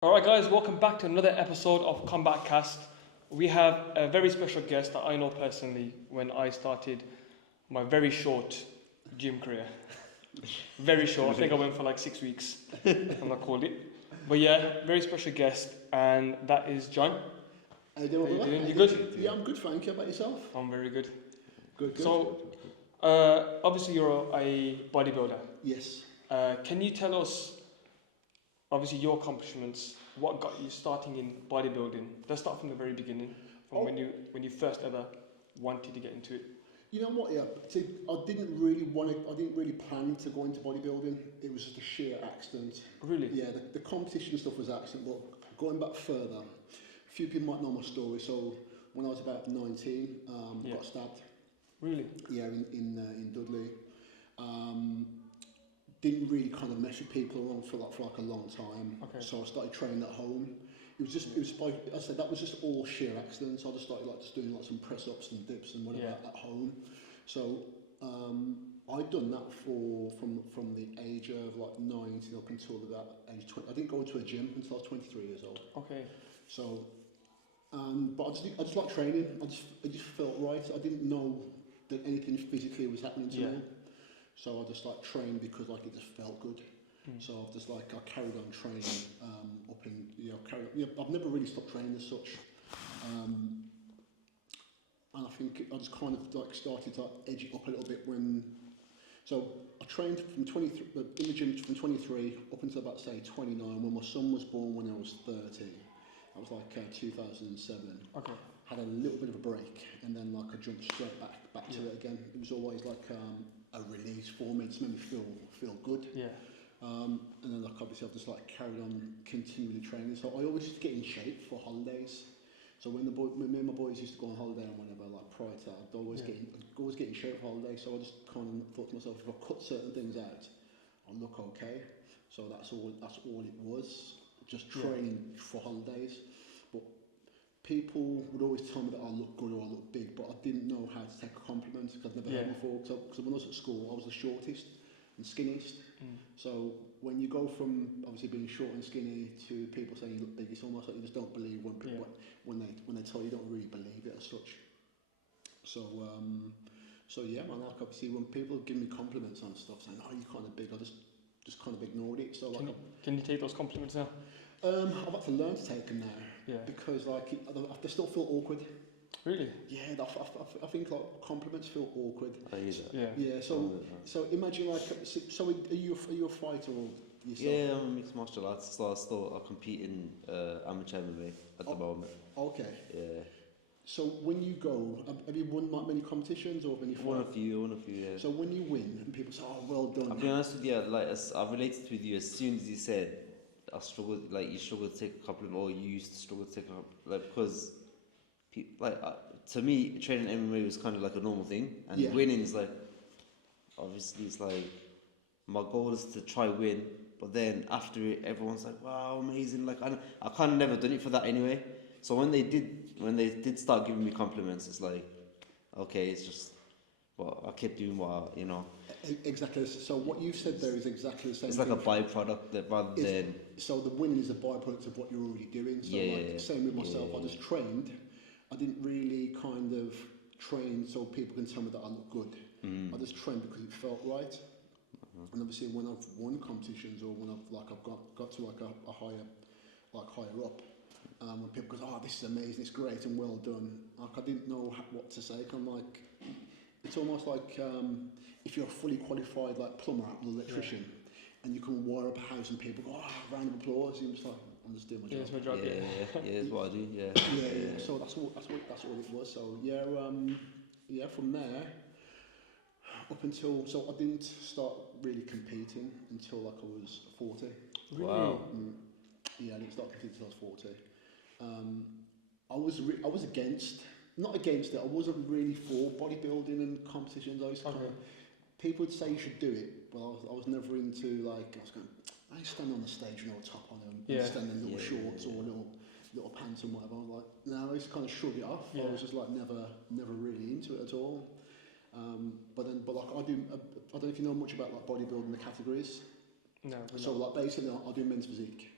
Alright guys, welcome back to another episode of Combat Cast. We have a very special guest that I know personally when I started my very short gym career. Very short, I think I went for like 6 weeks, and I called it. But yeah, very special guest, and that is John. How you doing? How you doing? You good? Yeah, I'm good, thank you. How about yourself? I'm very good. Good. So, obviously you're a bodybuilder. Yes. Can you tell us, obviously your accomplishments, what got you starting in bodybuilding? Let's start from the very beginning, from when you first ever wanted to get into it. You know what? Yeah. See, I didn't really plan to go into bodybuilding. It was just a sheer accident. Really? Yeah. The competition stuff was accident. But going back further, a few people might know my story. So when I was about 19, I got stabbed. Really? Yeah, in Dudley. Didn't really kind of mess with people around for like a long time. Okay. So I started training at home. It was by, I said that was just all sheer accidents. I just started just doing like some press ups and dips and whatever at home. So I'd done that from the age of like 19 up until about age 20. I didn't go into a gym until I was 23 years old. Okay. So, but I just like training. It just felt right. I didn't know that anything physically was happening to me. So I just trained because it just felt good. So I've just I carried on training up in I've never really stopped training as such. And I think I just kind of started to edge it up a little bit so I trained from 23 in the gym from 23 up until about say 29 when my son was born when I was 30. That was 2007. Okay. Had a little bit of a break and then I jumped straight back to it again. It was always a release for me. It just made me feel good. Yeah. And then obviously I've just carried on continually training. So I always used to get in shape for holidays. So when me and my boys used to go on holiday and whenever prior to that, I'd always get in shape for holidays. So I just kind of thought to myself, if I cut certain things out, I'll look okay. So that's all it was. Just training for holidays. But people would always tell me that I look good or I look big, but I didn't know how to take a compliment because I'd never heard before. Because when I was at school, I was the shortest and skinniest. So when you go from obviously being short and skinny to people saying you look big, it's almost like you just don't believe when people when they tell you, you don't really believe it as such. So yeah, man. Obviously when people give me compliments on stuff saying, "Oh, you're kind of big," I just kind of ignored it. So can you take those compliments now? I've had to learn to take them now. Yeah. Because they still feel awkward. Really? Yeah, I think compliments feel awkward. Yeah. So imagine so are you a fighter or yourself? Yeah, I'm a mixed martial arts, so I compete in amateur MMA at the moment. Okay. Yeah. So when you go, have you won many competitions or many fights? Won a few, yeah. So when you win and people say, "Oh, well done." I'll be honest with you, I related with you as soon as you said I struggled, you struggled to take a compliment, or you used to struggle to take a compliment, because to me, training MMA was kind of like a normal thing, and winning is obviously it's my goal is to try win, but then after it, everyone's like, "Wow, amazing!" I kind of never done it for that anyway. So when they did start giving me compliments, it's okay, it's just, I kept doing Exactly. So what you've said there is exactly the same. It's like a byproduct rather than. So the winning is a byproduct of what you're already doing. So same with myself. I just trained. I didn't really kind of train so people can tell me that I look good. I just trained because it felt right. And obviously when I've won competitions or when I've got to a higher up, when people go, "Oh, this is amazing, it's great and well done," I didn't know what to say. I'm it's almost like if you're a fully qualified plumber or electrician and you can wire up a house and people go, "Oh, round of applause," you're just I'm just doing my job. It's my job. Yeah, it's what I do. Yeah. So that's all it was. So from there up until I didn't start really competing until I was 40. Really? Wow. Yeah, I didn't start competing until I was 40. I was not against it. I wasn't really for bodybuilding and competitions. I was people would say you should do it, but I was never into I stand on the stage with no top on and stand in little shorts or little pants and whatever. I'm no, I just kind of shrug it off. I was just never really into it at all. But I don't know if you know much about bodybuilding, the categories. No. So basically I do men's physique.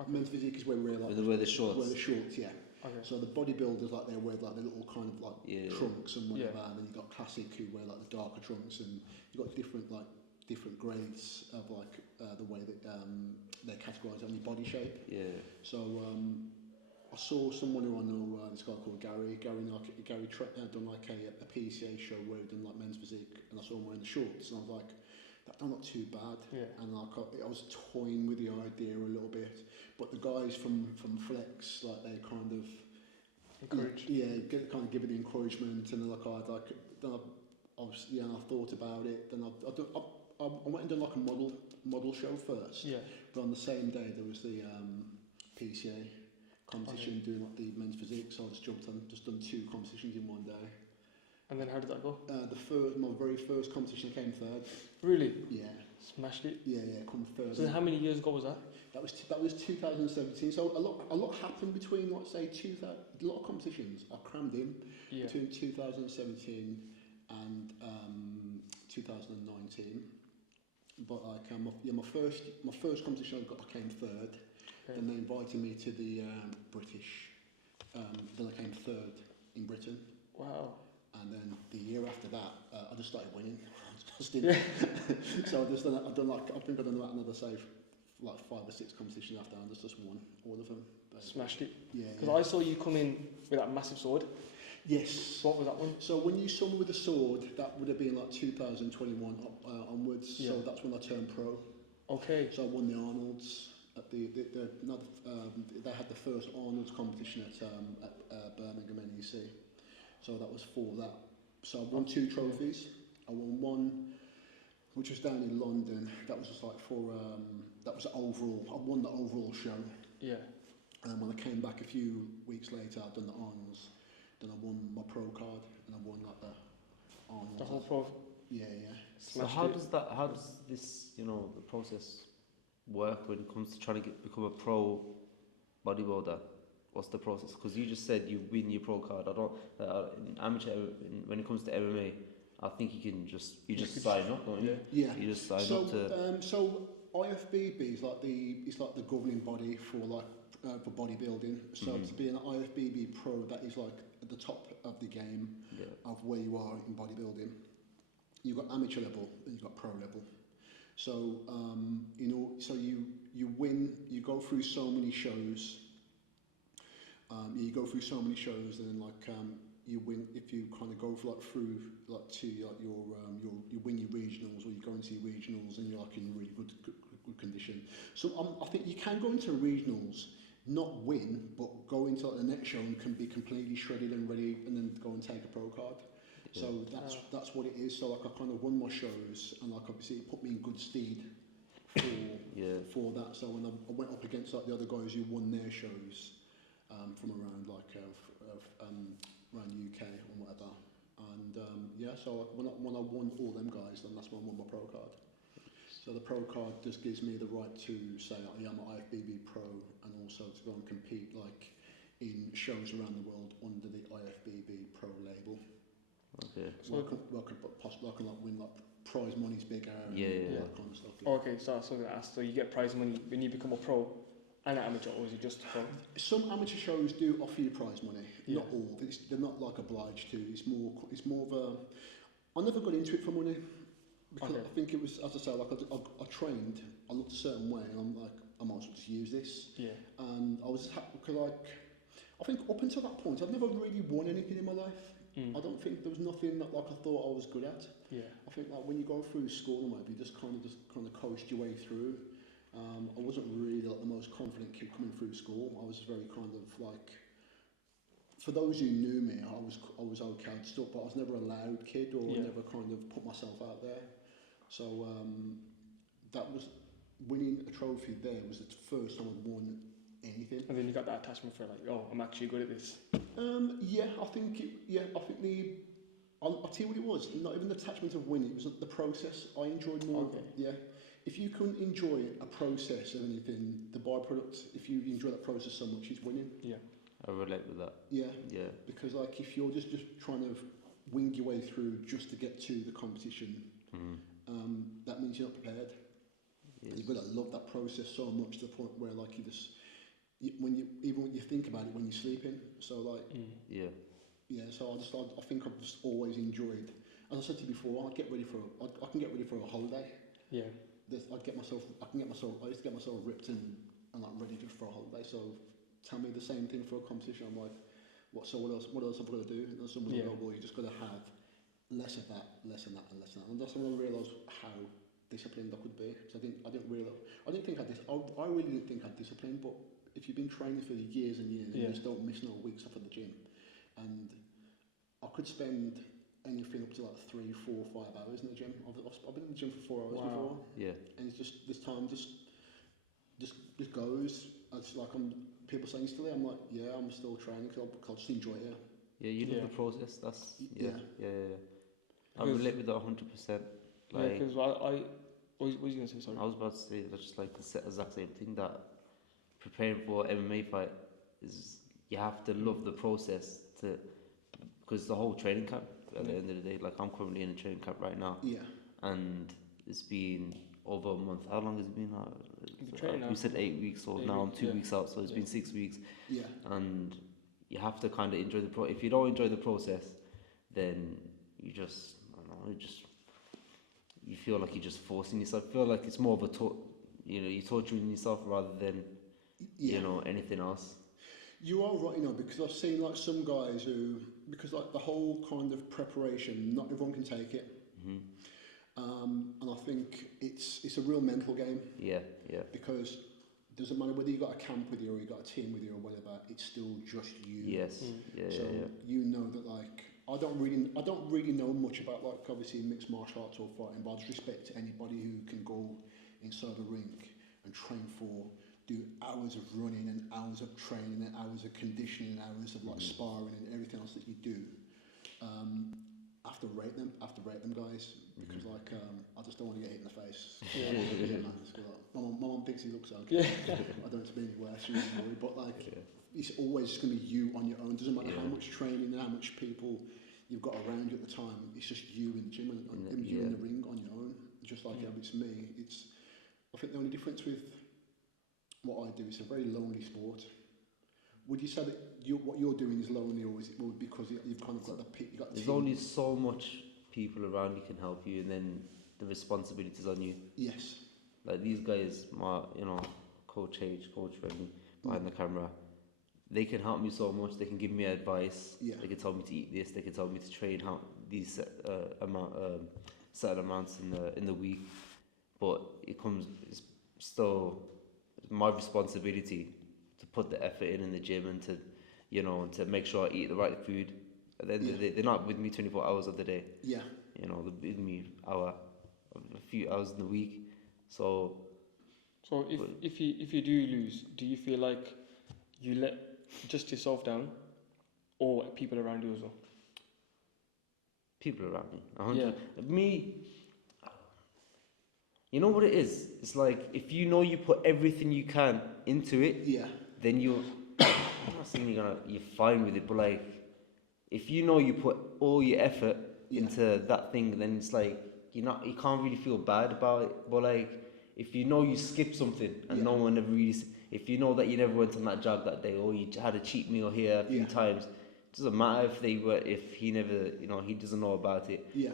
Okay. Men's physique is where we wear like They wear the shorts. Wear the shorts, yeah. Okay. So the bodybuilders, like, they wear like the little kind of like trunks and whatever, and then you've got classic who wear like the darker trunks, and you've got different grades of like the way that they're categorised on your body shape. Yeah. So I saw someone who I know, this guy called Gary. Gary done like a PCA show where he done like men's physique, and I saw him wearing the shorts, and I was like, that's not too bad. Yeah. And like I was toying with the idea a little bit, but the guys from Flex, like, they kind of Encouraged. kind of give it the encouragement, and then like I thought about it. Then I went and done like a model show first. Yeah. But on the same day there was the PCA competition doing like the men's physique, so I just done 2 competitions in one day. And then how did that go? My very first competition I came third. Really? Yeah. Smashed it? Yeah, come third. So how many years ago was that? That was 2017. So a lot happened between, like, say, a lot of competitions I crammed in between 2017 and 2019. But like my first competition I came third. Okay. Then they invited me to the British. Then I came third in Britain. Wow. And then the year after that, I just started winning. So I've done about another, say, like 5 or 6 competitions after, and just won all of them. Smashed it. Yeah. Because I saw you come in with that massive sword. Yes. What was that one? So when you saw me with a sword, that would have been like 2021 onwards. Yeah. So that's when I turned pro. Okay. So I won the Arnold's at they had the first Arnold's competition at Birmingham NEC. So that was for that. So I won 2 trophies. I won one, which was down in London. That was just like that was overall. I won the overall show. Yeah. And when I came back a few weeks later, I'd done the Arnold's. Then I won my pro card, and I won like the Arnold's. The whole pro. Yeah. So how does this, the process work when it comes to trying to become a pro bodybuilder? What's the process? Because you just said you win your pro card. I don't in amateur, when it comes to MMA, I think you just sign up, don't you? Yeah. You just sign up to. So IFBB is like the governing body for for bodybuilding. So to be an IFBB pro, that is like at the top of the game of where you are in bodybuilding. You've got amateur level and you've got pro level. So so you win. You go through so many shows. You go through so many shows, and then you win if you kind of go through to you win your regionals, or you go into your regionals and you're like in really good condition. So I think you can go into regionals, not win, but go into the next show and can be completely shredded and ready, and then go and take a pro card. Yeah. So that's what it is. So I kind of won my shows, and obviously it put me in good stead for that. So when I went up against the other guys who won their shows from around around UK or whatever, and so when I won all them guys, then that's when I won my pro card. So the pro card just gives me the right to say I am an IFBB Pro, and also to go and compete in shows around the world under the IFBB Pro label. Okay. So I can win prize money's bigger and all that kind of stuff. Yeah. Okay, so that's what I asked. So you get prize money when you become a pro and an amateur, or is it just pro? Some amateur shows do offer you prize money. Not all. They're not obliged to. It's more of a. I never got into it for money. Because I think it was, as I say, I trained, I looked a certain way, and I'm like, I might as well just use this. Yeah. And I was happy because I think up until that point, I've never really won anything in my life. I don't think there was nothing that I thought I was good at. Yeah. I think when you go through school and whatever, you just kind of coast your way through. I wasn't really the most confident kid coming through school. I was very kind of for those who knew me, I was okay still, but I was never a loud kid or never kind of put myself out there. So that was winning a trophy there was the first time I'd won anything. And then you got that attachment for I'm actually good at this. I think I'll tell you what it was. Not even the attachment of winning, it was the process. I enjoyed more. Okay. Yeah. If you can enjoy a process of anything, the byproduct, if you enjoy that process so much, it's winning. Yeah. I relate with that. Yeah. Yeah. Because if you're just trying to wing your way through just to get to the competition, that means you're not prepared. Yes. You've got to love that process so much to the point where even when you think about it when you're sleeping. So like Yeah. So I think I've just always enjoyed. As I said to you before, I can get ready for a holiday. Yeah. I used to get myself ripped and like ready just for a holiday. So tell me the same thing for a competition. I'm like, what else have I got to do? And someone will go, well, you just got to have less of that, less of that, and less of that. And that's when I realised how disciplined I could be. So I really didn't think I had discipline, but if you've been training for years and years, and you just don't miss no weeks off at the gym, and I could spend anything up to like 3, 4, 5 hours in the gym. I've been in the gym for 4 hours before. Yeah. And it's just this time just goes. It's like people saying still there. I'm like, yeah, I'm still training because I'll just enjoy it. Yeah, you love the process. That's yeah. I relate with that 100%. Like, because I what was you gonna say? Sorry. I was about to say that's just like the exact same thing, that preparing for MMA fight is, you have to love the process because the whole training camp at the end of the day. Like, I'm currently in a training camp right now. Yeah. And it's been over a month. How long has it been? We said 8 weeks, so now I'm 2 weeks out, so it's been 6 weeks. Yeah. And you have to kind of enjoy the if you don't enjoy the process, then you just, I don't know, you feel like you're just forcing yourself. I feel like it's more of you're torturing yourself rather than anything else. You are right, because I've seen like some guys who, because like the whole kind of preparation, not everyone can take it. And I think it's a real mental game. Yeah. Because it doesn't matter whether you got a camp with you or you got a team with you or whatever, it's still just you. Yes. So you know that, like, I don't really know much about, like, obviously mixed martial arts or fighting, but I just respect anybody who can go inside a ring and train do hours of running and hours of training and hours of conditioning and hours of like sparring and everything else that you do. I have to rate them guys, because like I just don't want to get hit in the face. Man, my mum thinks he looks okay. I don't want to be any worse, but like it's always just going to be you on your own. Doesn't matter how much training and how much people you've got around you at the time. It's just you in the gym and you in the ring on your own. Just like it's me. I think the only difference with what I do, it's a very lonely sport. Would you say that what you're doing is lonely, or is it more because you've kind of got the There's team? only so much people around you can help you, and then the responsibility's on you. Yes. Like these guys, my Coach H, Coach Redney, behind the camera, they can help me so much. They can give me advice. Yeah. They can tell me to eat this. They can tell me to train these certain amounts in the week. But it's still my responsibility to put the effort in the gym and to make sure I eat the right food. At the end of the day, they're not with me 24 hours of the day. Yeah. They're with me a few hours in the week. So if you do lose, do you feel like you let just yourself down, or people around you as well? People around me. 100. Me. You know what it is? It's like, if you know you put everything you can into it, then I'm not saying you're fine with it, but like, if you know you put all your effort into that thing, then it's like, you can't really feel bad about it. But like, if you know you skipped something and no one ever really, if you know that you never went on that jog that day, or you had a cheat meal here a few times, it doesn't matter if he never, he doesn't know about it. Yeah.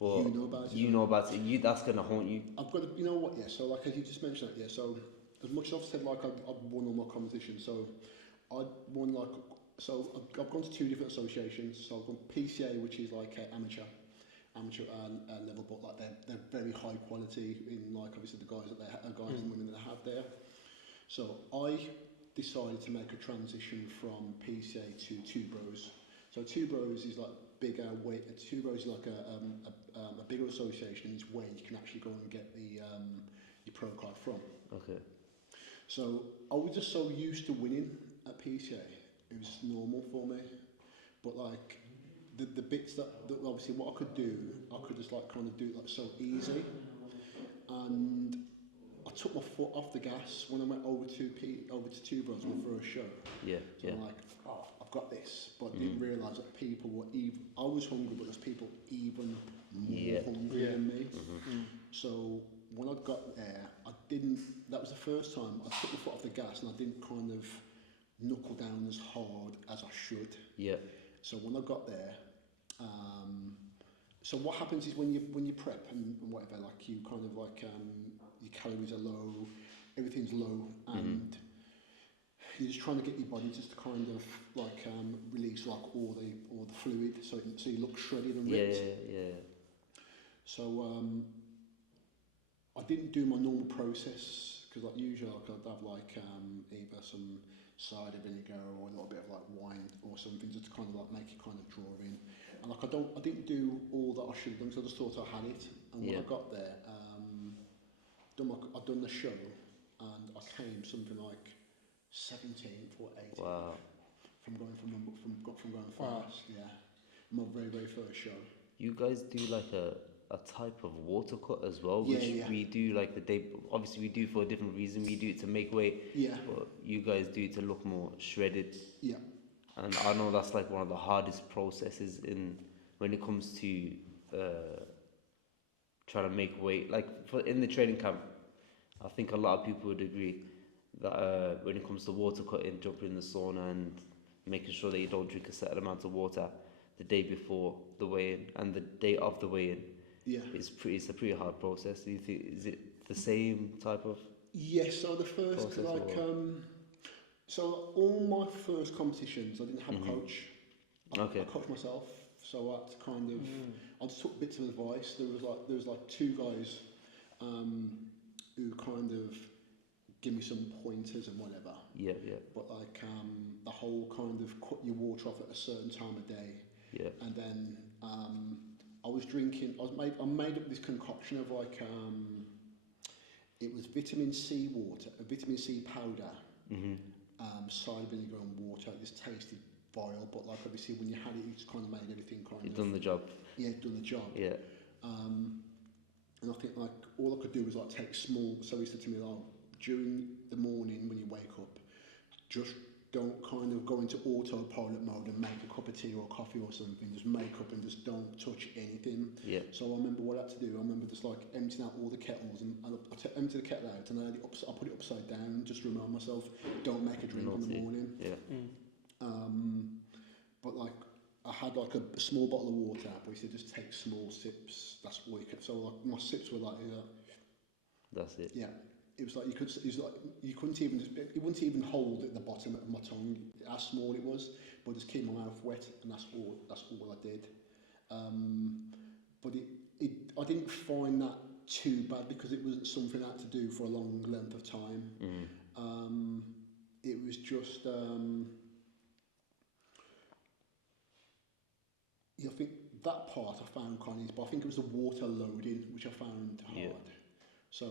But you know about it. That's gonna haunt you. I've got to, you know what? Yeah. So like, as you just mentioned that. Yeah. So as much as I've said, like, I've won all my competitions. So I won like. So I've gone to 2 different associations. So I've gone PCA, which is like amateur level, but like they're very high quality in, like, obviously the guys and women that they have there. So I decided to make a transition from PCA to 2 Bros. So 2 Bros is like bigger weight. 2 Bros is like a bigger association. It's where you can actually go and get your pro card from. Okay. So I was just so used to winning at PCA. It was normal for me. But like the bits that obviously what I could do, I could just like kind of do it like so easy. And I took my foot off the gas when I went over to 2 Bros for a show. Yeah. So I'm like, I've got this, but didn't realise that people were I was hungry, but there's people even more hungry than me. So when I got there, I didn't. That was the first time I took the foot off the gas, and I didn't kind of knuckle down as hard as I should. Yeah. So when I got there, so what happens is when you prep and whatever, like you kind of like your calories are low, everything's low, and you're just trying to get your body just to kind of like release like all the fluid, so you look shredded and ripped. Yeah. So I didn't do my normal process because like usually like, I'd have like either some cider vinegar or a little bit of like wine or something just to kind of like make it kind of draw in. And like I didn't do all that I should have done, so I just thought I had it. And when I got there, I'd done the show, and I came something like 17th or 18th. Wow. From going fast. Yeah, my very first show. You guys do like a type of water cut as well, Yeah, which yeah. we do like the day. Obviously, we do for a different reason. We do it to make weight. Yeah. But you guys do it to look more shredded. Yeah. And I know that's like one of the hardest processes when it comes to trying to make weight. Like in the training camp, I think a lot of people would agree that when it comes to water cutting, jumping in the sauna and making sure that you don't drink a certain amount of water the day before the weigh-in and the day of the weigh-in, it's a pretty hard process. Do you think, is it the same type of? Yes. So the first so all my first competitions, I didn't have a coach. I coached myself, so I had to kind of. I just took bits of advice. There was like two guys who kind of give me some pointers and whatever. Yeah. But like the whole kind of cut your water off at a certain time of day. Yeah. And then I was drinking. I made up this concoction of like it was vitamin C water, vitamin C powder, cider vinegar and water. This tasted vile, but like obviously when you had it, it's kind of made everything kind of. You've done the job. Yeah, done the job. Yeah. And I think like all I could do was like take small. So he said to me, like, during the morning when you wake up, just don't kind of go into autopilot mode and make a cup of tea or coffee or something. Just make up and just don't touch anything. Yeah. So I remember what I had to do. I remember just like emptying out all the kettles, and I emptied the kettle out, and I put it upside down just to remind myself, don't make a drink in the morning. Yeah. But like I had like a small bottle of water, but he said just take small sips. That's all you could. So like my sips were like That's it. Yeah. It was like you couldn't even it wouldn't even hold at the bottom of my tongue how small it was, but just keep my mouth wet, and that's all I did. But I didn't find that too bad because it wasn't something I had to do for a long length of time. It was just I think that part I found kind of easy, but I think it was the water loading which I found hard. Yeah. So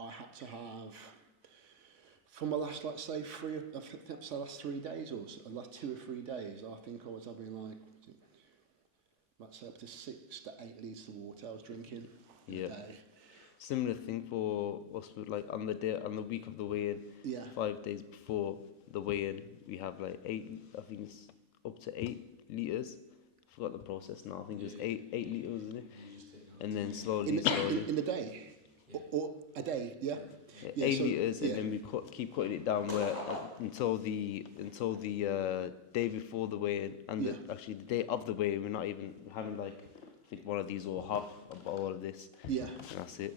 I had to have, for my last, let's say, last 3 days or so, last 2 or 3 days, I think I was having like, let's say up to 6 to 8 litres of water I was drinking a day. Similar thing for us, with like on the week of the weigh-in, 5 days before the weigh-in, we have like 8, I think it's up to 8 litres. I forgot the process now, I think it's 8 litres, isn't it? And then slowly. In the day? Or a day, yeah? 8 litres, and then we keep cutting it down where until the day before the weigh-in, and actually the day of the weigh-in, we're not even having like, I think one of these or half of all of this. Yeah. And that's it.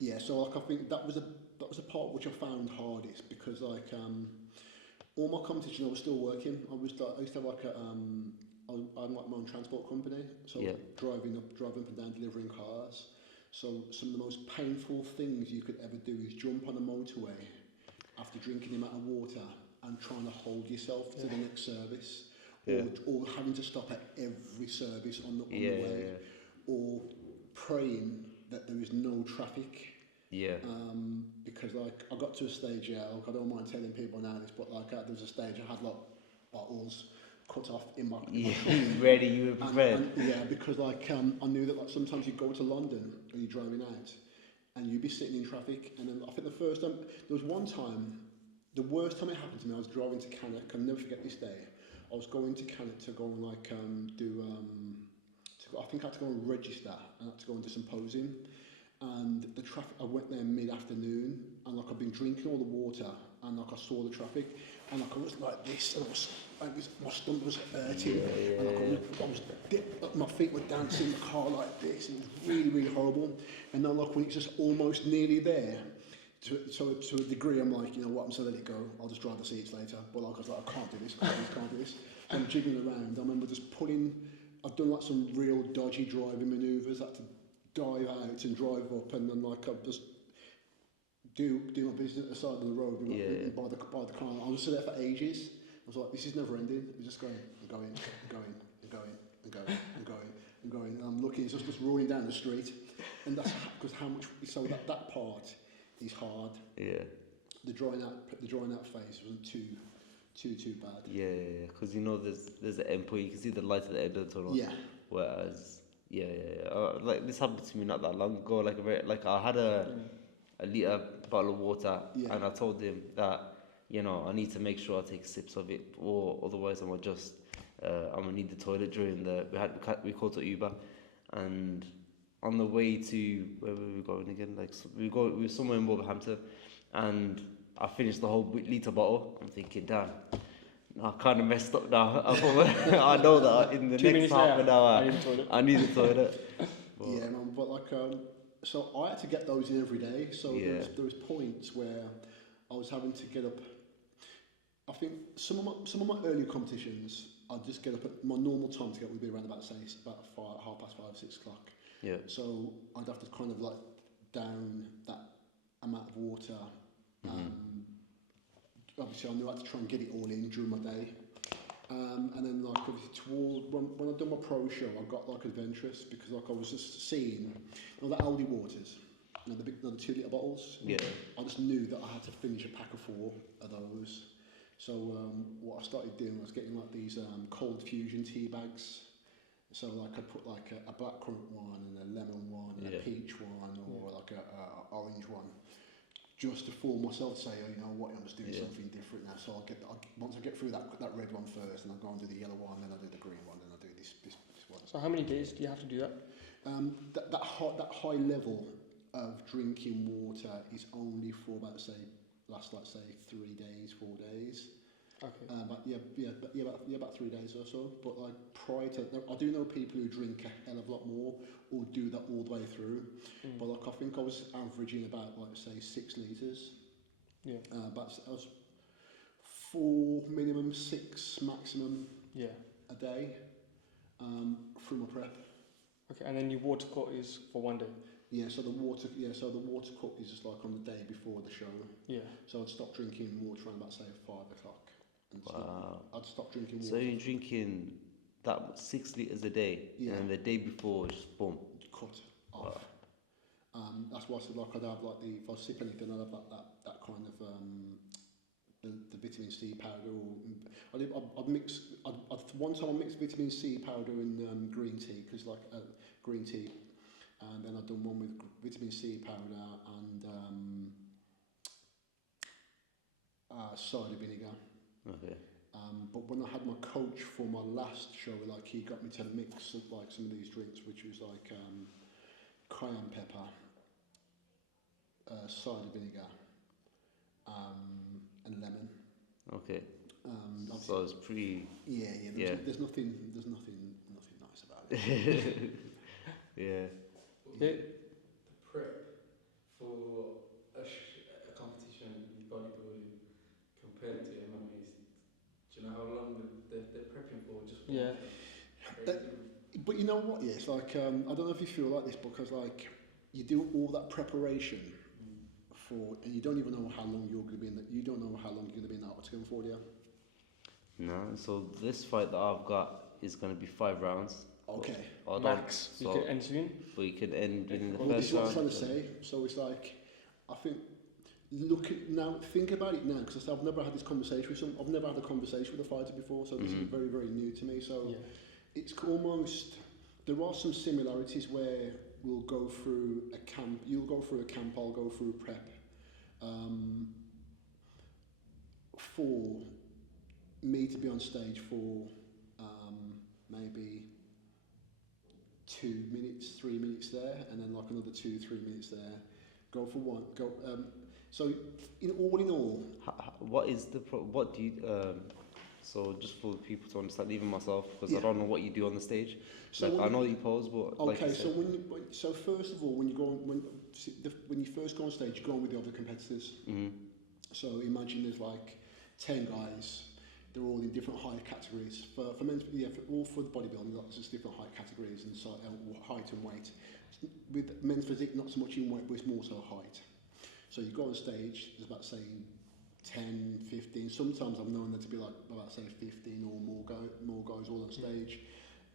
Yeah, so like I think that was a part which I found hardest because like all my competition I was still working. I used to have like I had like my own transport company, so driving up and down delivering cars. So some of the most painful things you could ever do is jump on a motorway after drinking the amount of water and trying to hold yourself to the next service, or having to stop at every service on the way, or praying that there is no traffic. Yeah. Because like I got to a stage, I don't mind telling people now this, but like there was a stage I had like bottles cut off in my ready, you were prepared. And because like I knew that like sometimes you go to London and you're driving out and you'd be sitting in traffic, and then I think the first time there was one time, the worst time it happened to me, I was driving to Cannock. I'll never forget this day. I was going to Cannock to go and like I think I had to go and register and I had to go and do some posing, and the traffic, I went there mid-afternoon and like I've been drinking all the water, and like I saw the traffic, and like I was like this, and my stomach was hurting, and like my feet were dancing in the car like this. It was really, really horrible. And then like when it's just almost nearly there, to a degree, I'm like, you know what, I'm just gonna let it go. I'll just drive the seats later. But like I was like, I can't do this. So I'm jiggling around. I remember just I've done like some real dodgy driving manoeuvres. I had to dive out and drive up, and then like I've just do my business at the side of the road by the car. I was there for ages. I was like, this is never ending. It was just going and going and going and going and going and going and going. And I'm looking, it's just rolling down the street, and that's because how much. So that part is hard. Yeah. The drying out phase wasn't too bad. Yeah, because you know there's an end point. You can see the light at the end of the tunnel. Yeah. Whereas, like this happened to me not that long ago. Like I had a litre bottle of water, and I told him that, you know, I need to make sure I take sips of it, or otherwise I'm gonna need the toilet during we called it Uber, and on the way to where were we going again? Like we were somewhere in Wolverhampton, and I finished the whole litre bottle. I'm thinking, damn, I kind of messed up now. I know that in the next half an hour I need the toilet. But yeah, man, but like so I had to get those in every day. So there was points where I was having to get up. I think some of my early competitions, I'd just get up at my normal time to get would be around about 5:30, 6 o'clock. Yeah. So I'd have to kind of like down that amount of water. Obviously, I knew I had to try and get it all in during my day. And then like obviously when I'd done my pro show, I got like adventurous because like I was just seeing, you know, the Aldi waters, you know, the 2 litre bottles. Yeah. I just knew that I had to finish a pack of 4 of those. So what I started doing was getting like these cold fusion tea bags. So like I put like a blackcurrant one and a lemon one and a peach one or like a orange one. Just to fool myself to say, oh, you know what, I'm just doing something different now. So once I get through that red one first, and I'll go and do the yellow one, then I'll do the green one, then I'll do this one. So how many days do you have to do that? That high level of drinking water is only for about lasts like 3 days, 4 days. Okay. About 3 days or so. But like prior to, I do know people who drink a hell of a lot more or do that all the way through. But like I think I was averaging about like say 6 litres. Yeah. But I was 4 minimum, 6 maximum. Yeah. A day. Through my prep. Okay, and then your water cut is for 1 day. Yeah, so the water cut is just like on the day before the show. Yeah. So I'd stop drinking water around about say 5 o'clock. Wow. I'd stop drinking water. So you're drinking that 6 litres a day, and the day before just boom. Cut off. Wow. That's why I said like I'd have like if I sip anything, I'd have that kind of the vitamin C powder. Or I'd mix. One time I mixed vitamin C powder in green tea because like green tea. And then I've done one with vitamin C powder and cider vinegar. Okay. But when I had my coach for my last show, like he got me to mix like some of these drinks, which was like cayenne pepper, cider vinegar, and lemon. Okay. So it's pretty. Yeah. There's nothing nice about it. Yeah. The prep for a competition in bodybuilding compared to MMA, do you know how long they're prepping for? Just but you know what? Yeah, it's like I don't know if you feel like this because like you do all that preparation for, and you don't even know how long you're going to be in that. You don't know how long you're going to be in that octagon for, do you? No. So this fight that I've got is going to be 5 rounds. Okay. Max. You can end soon. But you can end in the first round. This is what I'm trying to say. So it's like, I think, think about it now, because I've never had this conversation with I've never had a conversation with a fighter before, so this is very, very new to me. So it's almost, there are some similarities where we'll go through a camp, you'll go through a camp, I'll go through prep. For me to be on stage for maybe 2 minutes, 3 minutes there, and then like another 2-3 minutes there. Go for one. So in all, What is the what do you so just for people to understand, even myself, because Yeah. I don't know what you do on the stage. So Like, when I know you pose, but like okay, you so said, so first of all, when you first go on stage, you go on with the other competitors. So imagine there's like 10 guys. They're all in different height categories. For men's, for the bodybuilding, there's just different height categories and height and weight. With men's physique, not so much in weight, but it's more so height. So you go on stage. There's about say 10, 15. Sometimes I've known there to be like about say 15 or more guys all on stage.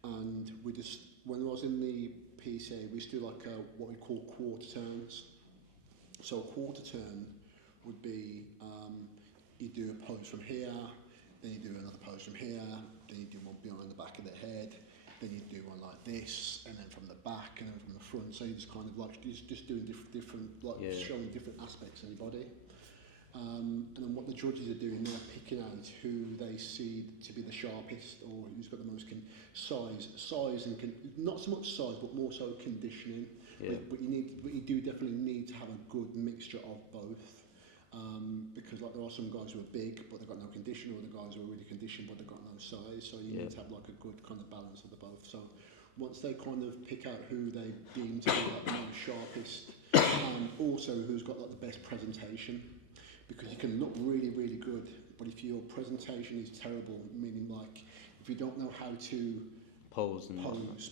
And we just, when I was in the PCA, we used to do like what we call quarter turns. So a quarter turn would be you do a pose from here, then you do another pose from here, then you do one behind the back of the head, then you do one like this, and then from the back, and then from the front. So you just kind of like just doing different like showing different aspects of your body. And then what the judges are doing, they're picking out who they see to be the sharpest or who's got the most size and not so much size, but more so conditioning. Yeah. But you do definitely need to have a good mixture of both. Because like there are some guys who are big but they've got no condition, or the guys who are really conditioned but they've got no size. So you need to have like a good kind of balance of the both. So once they kind of pick out who they deem to be like the most sharpest, and also who's got like the best presentation. Because you can look really, really good, but if your presentation is terrible, meaning like if you don't know how to pose,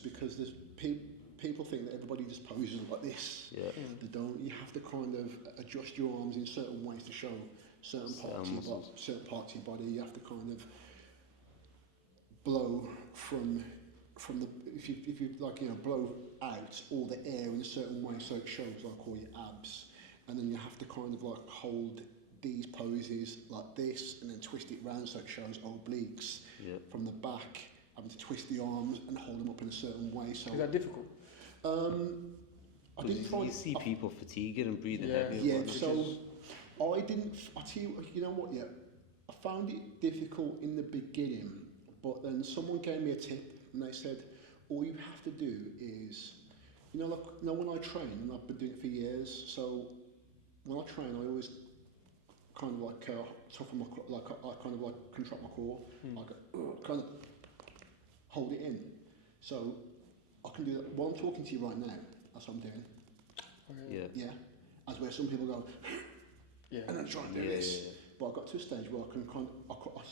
because there's people think that everybody just poses like this. Yeah. They don't. You have to kind of adjust your arms in certain ways to show certain parts of your body. You have to kind of blow from the if you like blow out all the air in a certain way so it shows like all your abs, and then you have to kind of like hold these poses like this and then twist it round so it shows obliques from the back, having to twist the arms and hold them up in a certain way. So is that difficult? I didn't find you see people fatiguing and breathing heavy. Yeah, so I didn't. I tell you what? Yeah, I found it difficult in the beginning, but then someone gave me a tip and they said all you have to do is, when I train, and I've been doing it for years. So when I train, I always kind of like toughen my I kind of like contract my core, like kind of hold it in. So I can do that while I'm talking to you right now. That's what I'm doing. Okay. Yeah. As where some people go, yeah, and then try and do this. But I got to a stage where I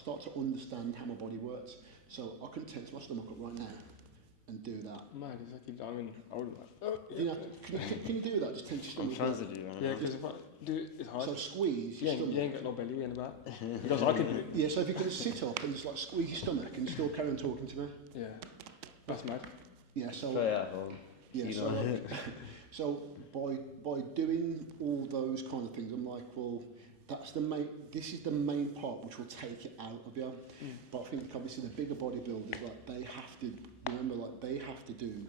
start to understand how my body works. So I can tense my stomach up right now and do that. Man, it's like, I mean, I would Can you do that? Just tense your I'm stomach trying up. to do that. yeah, because if I do it, it's hard. So squeeze your stomach. You ain't got no belly in the back. Because I could do it. Yeah, so if you can sit up and just like squeeze your stomach and still carry on talking to me. Yeah, that's mad. Yeah, so Try it at home. yeah, so by doing all those kind of things, I'm like, well, this is the main part which will take it out of you. But I think obviously the bigger bodybuilders, like they have to do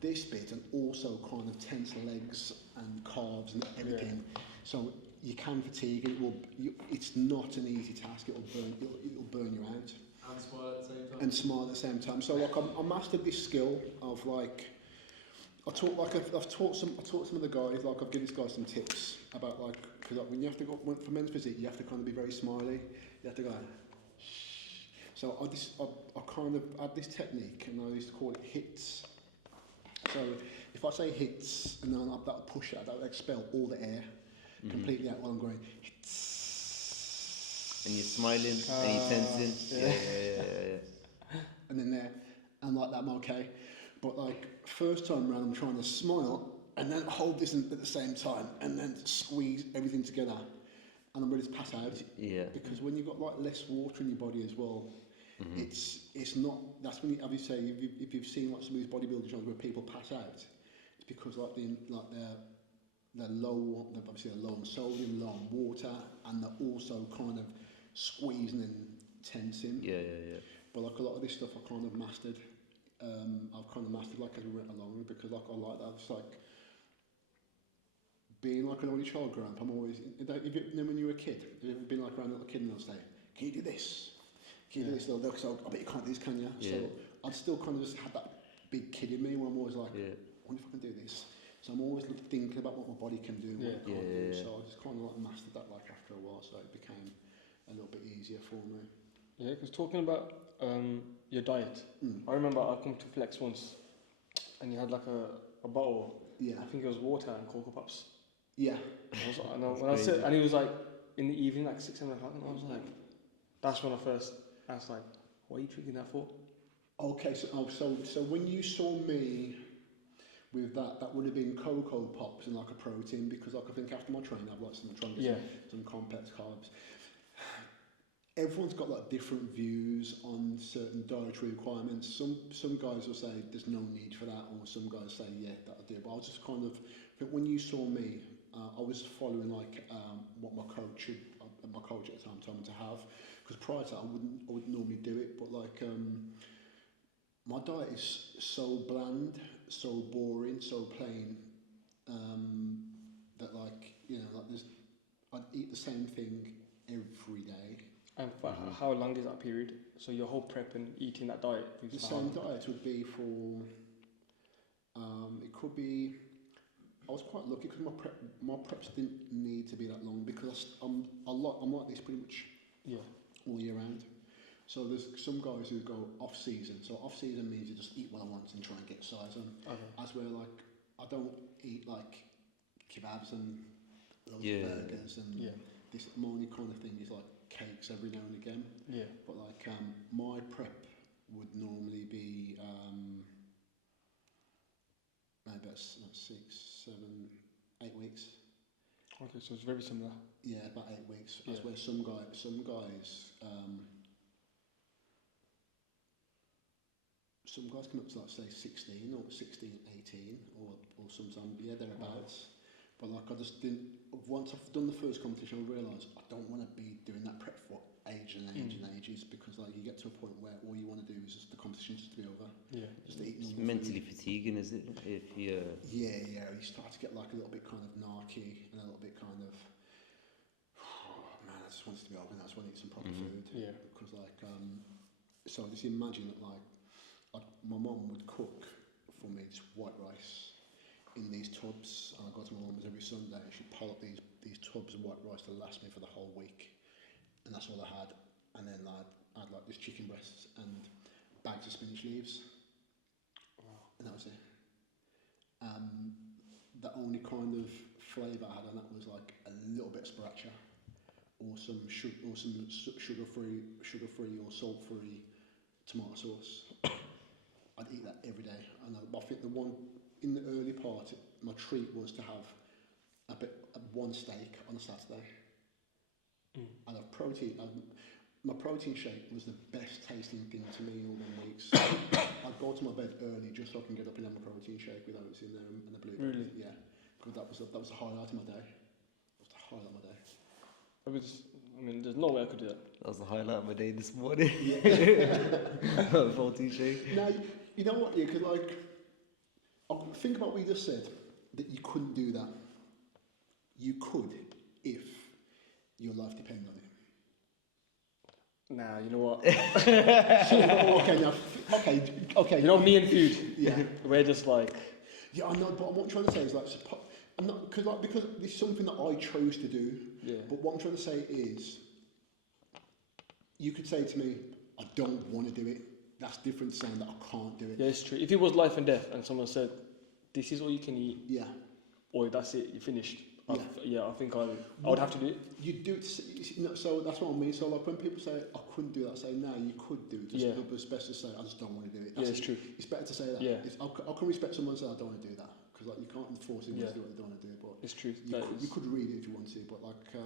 this bit and also kind of tense legs and calves and everything. Yeah. So you can fatigue. It's not an easy task. It'll burn you out. And smile at the same time. So like I mastered this skill of like I've taught some of the guys, like I've given this guy some tips about like, because like when you have to go for men's physique, you have to kind of be very smiley. You have to go. So I kind of had this technique, and I used to call it hits. So if I say hits, and then that'll push out, that'll expel all the air completely out while I'm going hits. And you're smiling and you're tensing. Yeah. And then there, and like that, I'm okay. But like first time around, I'm trying to smile and then hold this at the same time, and then squeeze everything together, and I'm ready to pass out. Yeah. Because when you've got like less water in your body as well, it's not. That's when if you've seen like some of these bodybuilding shows where people pass out, it's because like they're low. Obviously they're low on sodium, low on water, and they're also kind of squeezing and tensing. Yeah. But like a lot of this stuff I kind of mastered. I've kind of mastered like as we went along, because like I like that. It's like being like an only child growing up. I'm always, when you were a kid, have you ever been like around a little kid and they'll say, "Can you do this? Can you do this?" They'll go, "So I bet you can't do this, can you?" Yeah. So I'd still kind of just have that big kid in me where I'm always like, "I wonder if I can do this." So I'm always thinking about what my body can do and what it can't do. Yeah. So I just kind of like mastered that like after a while, so it became a little bit easier for me. Yeah, because talking about your diet, I remember I come to Flex once, and you had like a bottle. Yeah. I think it was water and Cocoa Pops. Yeah. When I said, and it was like in the evening, like 6, 7 o'clock, and I was like, that's when I first asked, like, what are you drinking that for? Okay, so when you saw me with that would have been Cocoa Pops and like a protein, because like I think after my training I've like some complex carbs. Everyone's got like different views on certain dietary requirements. Some guys will say there's no need for that, or some guys say yeah, that'll do. But I was just kind of, I think when you saw me, I was following like what my coach at the time told me to have, because prior to that I wouldn't normally do it. But like my diet is so bland, so boring, so plain, that like, you know, like I'd eat the same thing every day. And for how long is that period? So your whole prep and eating that diet? The same diet would be for, it could be, I was quite lucky because my preps didn't need to be that long, because I'm like this pretty much all year round. So there's some guys who go off season. So off season means you just eat what I want and try and get size on. As where like I don't eat like kebabs and loads of burgers and this. My only kind of thing is like cakes every now and again. Yeah. But like my prep would normally be maybe that's 6, 7, 8 weeks. Okay, so it's very similar. Yeah, about 8 weeks. That's where some guys come up to like say 16 or 16, 18 or sometimes thereabouts. But like I just didn't. Once I've done the first competition, I realised I don't want to be doing that prep for ages and ages, because like you get to a point where all you want to do is just the competition just to be over. Yeah. Just eat it's mentally fatiguing, is it? If you. Yeah. You start to get like a little bit kind of narky and a little bit kind of. Oh man, I just want it to be over. I just want to eat some proper food. Yeah. Because like so just imagine that like my mum would cook for me this white rice in these tubs, and I go to my mum's every Sunday and she'd pile up these tubs of white rice to last me for the whole week, and that's all I had. And then I'd like this chicken breasts and bags of spinach leaves. Wow. And that was it. The only kind of flavour I had on that was like a little bit of sriracha or some sugar-free or salt-free tomato sauce. I'd eat that every day, and I think the one in the early part, my treat was to have one steak on a Saturday, and my protein shake was the best tasting thing to me all them weeks. I'd go to my bed early just so I can get up and have my protein shake with oats in there and the blueberries. Really? Yeah, because that was the highlight of my day. That was the highlight of my day. I mean, there's no way I could do that. That was the highlight of my day this morning. Protein shake. Now, you know what? You could like. Think about what you just said. That you couldn't do that. You could if your life depended on it. Nah, you know what? Okay. You know, me and food. Yeah. We're just like. Yeah, I know. But what I'm trying to say is like, I'm not because it's something that I chose to do. Yeah. But what I'm trying to say is, you could say to me, I don't want to do it. That's different to saying that I can't do it. Yeah, it's true. If it was life and death and someone said, this is all you can eat. Yeah. Or that's it, you're finished. I think I would have to do it. You do it, so that's what I mean. So like when people say, I couldn't do that, I say, no, you could do it. It's best to say, I just don't want to do it. It's true. It's better to say that. Yeah. I can respect someone saying, I don't want to do that. Because like, you can't force them to do what they don't want to do. But it's true. You could read it if you want to. But like,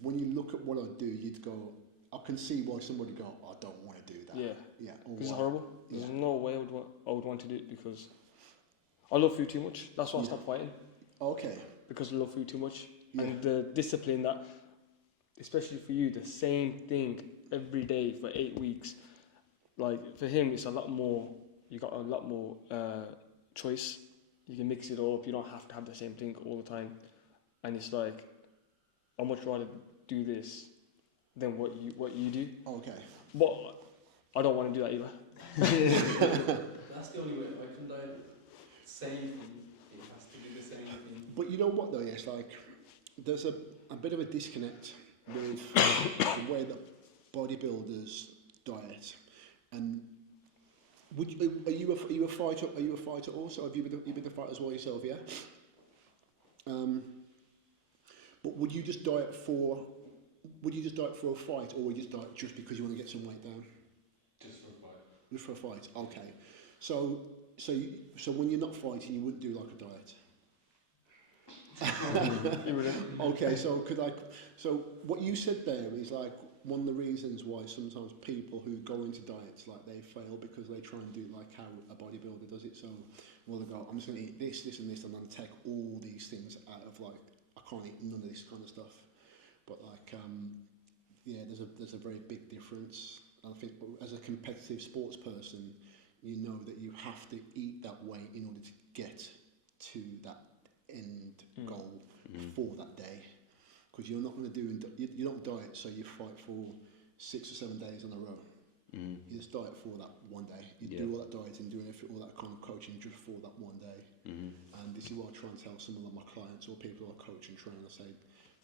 when you look at what I do, you'd go, I can see why somebody go, I don't want to do that. Yeah. Because it's horrible. There's no way I would want to do it, because I love food too much. That's why I stopped fighting. Okay. Because I love food too much. Yeah. And the discipline that, especially for you, the same thing every day for 8 weeks. Like for him, it's a lot more. You got a lot more choice. You can mix it up. You don't have to have the same thing all the time. And it's like, I much rather do this than what you do. Okay. But I don't want to do that either. That's the only way I can diet. Same thing. It has to be the But you know what though, yes, like there's a bit of a disconnect with the way that bodybuilders diet. And are you a fighter? Are you a fighter also? Have you been a fighter as well yourself? Yeah. But would you just diet for a fight, or would you just diet just because you want to get some weight down? Just for a fight. Just for a fight. Okay. So when you're not fighting, you wouldn't do like a diet. Okay, so what you said there is like one of the reasons why sometimes people who go into diets, like they fail because they try and do like how a bodybuilder does it. So well, they go, I'm just going to eat this, this and this, and then take all these things out of like, I can't eat none of this kind of stuff. But like, yeah, there's a very big difference. And I think as a competitive sports person, you know that you have to eat that way in order to get to that end goal for that day, because you're not going to you don't diet so you fight for 6 or 7 days in a row. You just diet for that one day. You do all that dieting, doing all that kind of coaching just for that one day. And this is what I try and tell some of my clients or people I coach and train. I say,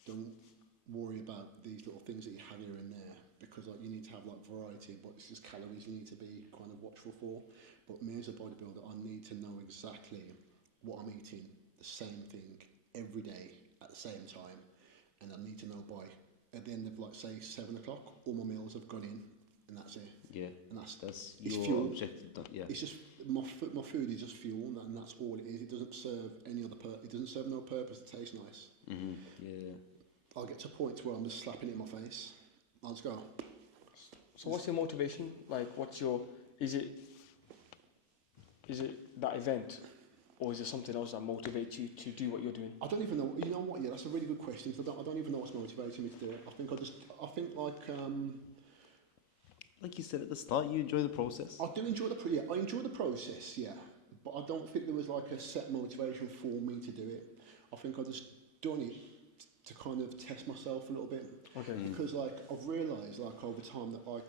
don't worry about these little things that you have here and there, because like you need to have like variety, but it's just calories you need to be kind of watchful for. But me as a bodybuilder, I need to know exactly what I'm eating, the same thing every day at the same time, and I need to know by at the end of like say 7 o'clock all my meals have gone in, and that's it. Yeah, and that's it's your fuel. objective. Yeah, it's just my food is just fuel, and that's all it is. It doesn't serve any other it doesn't serve no purpose to taste nice. Yeah. I'll get to points where I'm just slapping it in my face. I'll just go. So what's your motivation? Like, is it that event, or is it something else that motivates you to do what you're doing? I don't even know. You know what? Yeah, that's a really good question. I don't even know what's motivating me to do it. I think like you said at the start, you enjoy the process. I do enjoy I enjoy the process, yeah. But I don't think there was like a set motivation for me to do it. I think I just done it to kind of test myself a little bit. Okay. Because like I've realised like over time that like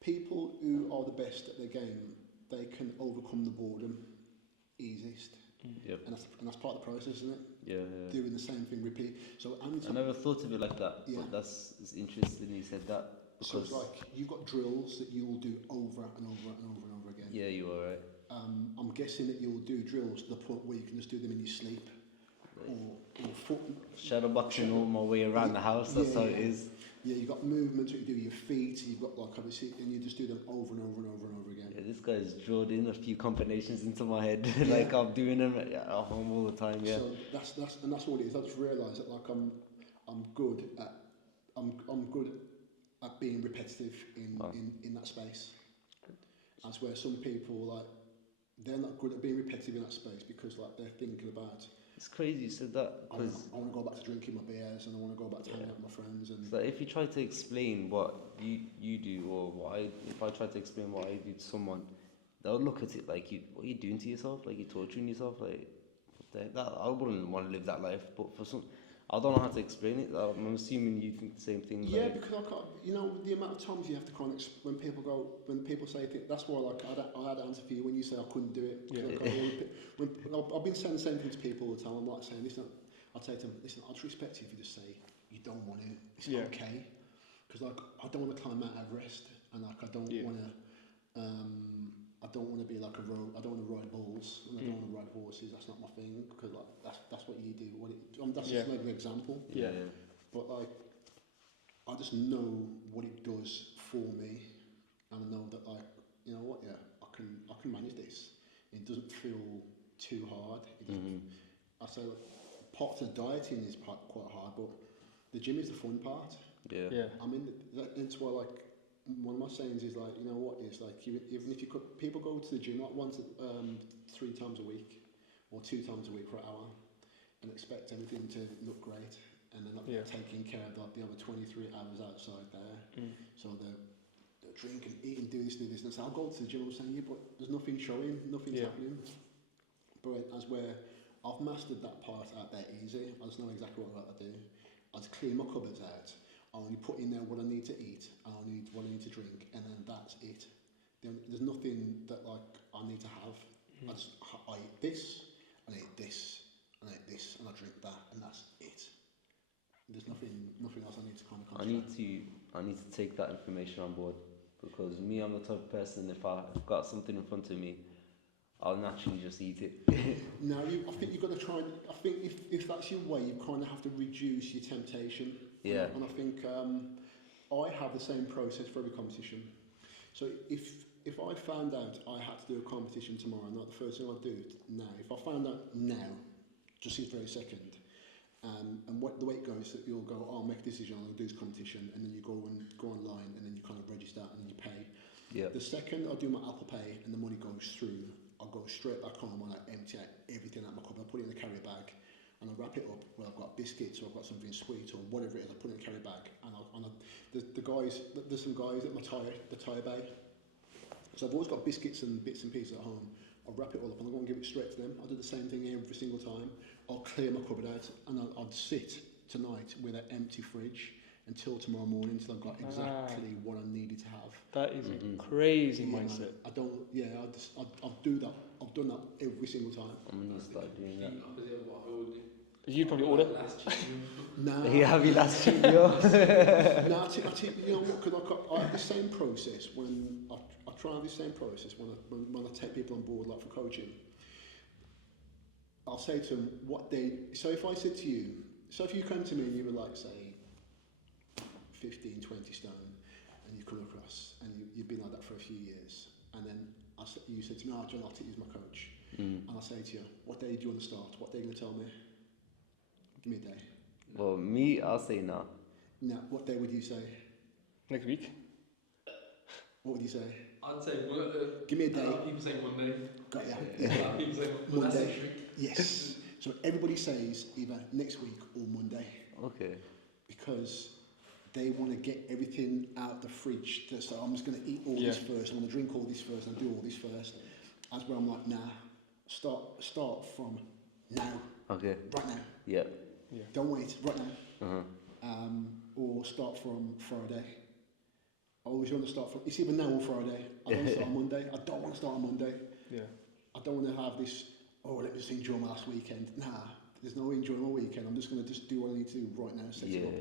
people who are the best at their game, they can overcome the boredom easiest. Yep. And that's part of the process, isn't it? Yeah. Doing the same thing repeat. So I never thought of it like that. Yeah. But it's interesting you said that. So it's like you've got drills that you'll do over and over and over and over again. Yeah, you are right. I'm guessing that you'll do drills to the point where you can just do them in your sleep. Or foot. Shadowboxing all my way around the house, that's how it is. Yeah, you've got movements that you do with your feet, you've got like obviously, and you just do them over and over and over and over again. Yeah, this guy's drilled in a few combinations into my head. Like I'm doing them at home all the time, yeah. So that's what it is. I just realised that like I'm good at being repetitive in that space. That's where some people like they're not good at being repetitive in that space because like they're thinking about. It's crazy you said that because I want to go back to drinking my beers and I want to go back to hanging out with my friends. And so if you try to explain what you do or if I try to explain what I do to someone, they'll look at it like what are you doing to yourself? Like you're torturing yourself? Like what the heck? That I wouldn't want to live that life. But for some, I don't know how to explain it. I'm assuming you think the same thing. Yeah, like, because I can't, you know, the amount of times you have to kind of when people say things, that's why like I had an answer for you when you say I couldn't do it. I've been saying the same thing to people all the time. I'm like saying, listen, I'd say to them, listen, I'd respect you if you just say you don't want to. It's okay, because like I don't want to climb Mount Everest, and like I don't want to. I don't want to be like I don't want to ride bulls, and I don't want to ride horses. That's not my thing, because like that's what you do. That's just like an example. Yeah. But like, I just know what it does for me, and I know that like, you know what, I can manage this. It doesn't feel too hard. It doesn't, I say like, part of the dieting is quite hard, but the gym is the fun part. Yeah. I mean, that's why like. One of my sayings is like, you know what, it's like even if you could, people go to the gym like 3 times a week or 2 times a week for an hour and expect everything to look great, and they're not taking care of like the other 23 hours outside there. So they're drink and eat and do this and so I'll go to the gym and I'm saying, but there's nothing showing, nothing's happening. But as where I've mastered that part out there easy, I just know exactly what I've got to do. I just clear my cupboards out. I only put in there what I need to eat, and I need what I need to drink, and then that's it. There's nothing that like I need to have. I eat this, I eat this, and I eat this, and I drink that, and that's it. There's nothing else I need to kind of I need to take that information on board, because me, I'm the type of person, if I've got something in front of me, I'll naturally just eat it. No, I think you've got to try. I think if that's your way, you kind of have to reduce your temptation. Yeah. And I think I have the same process for every competition. So if I found out I had to do a competition tomorrow, not the first thing I'd do now. If I found out now, just this very second, and what the way it goes, that you'll go, I'll make a decision, I'll do this competition, and then you go online, and then you kind of register, and then you pay. Yeah. The second I do my Apple Pay and the money goes through, I'll go straight back home and I empty out everything out of my cupboard. I put it in the carry bag and I wrap it up where I've got biscuits or I've got something sweet or whatever it is. I put it in the carry bag, and there's some guys at the tyre bay. So I've always got biscuits and bits and pieces at home. I'll wrap it all up and I'll go and give it straight to them. I'll do the same thing every single time. I'll clear my cupboard out and I'll sit tonight with an empty fridge until tomorrow morning, until I've got exactly what I needed to have. That is a crazy mindset. I'll do that. I've done that every single time. I'm gonna start doing that. Opposite of what I would do. You'd probably order. Nah. You have your last cheat meal. Nah, you know what? Because I have the same process when I try and have the same process when I take people on board, like for coaching. I'll say to them what they. So if I said to you, so if you come to me and you were like, say, 15, 20 stone, and you come across, and you've been like that for a few years, and then you said to me, John, I'll take you as my coach. And I'll say to you, what day do you want to start? What day are you going to tell me? Give me a day. Well, me, I'll say no. No, what day would you say? Next week. What would you say? I'd say, Give me a day. People say Monday. Got ya. People say Monday. That's the Monday. trick. Yes. So everybody says either next week or Monday, Okay. because they want to get everything out the fridge. So I'm just going to eat all this first. I'm going to drink all this first and do all this first. That's where I'm like, nah. Start from now. Okay. Right now. Yeah. Don't wait. Right now. Or start from Friday. I always want to start from. It's either now or Friday. I don't want to start on Monday. I don't want to start on Monday. Yeah. I don't want to have this. Oh, let me just enjoy my last weekend. Nah, there's no enjoying my weekend. I'm just going to just do what I need to do right now. Set it up.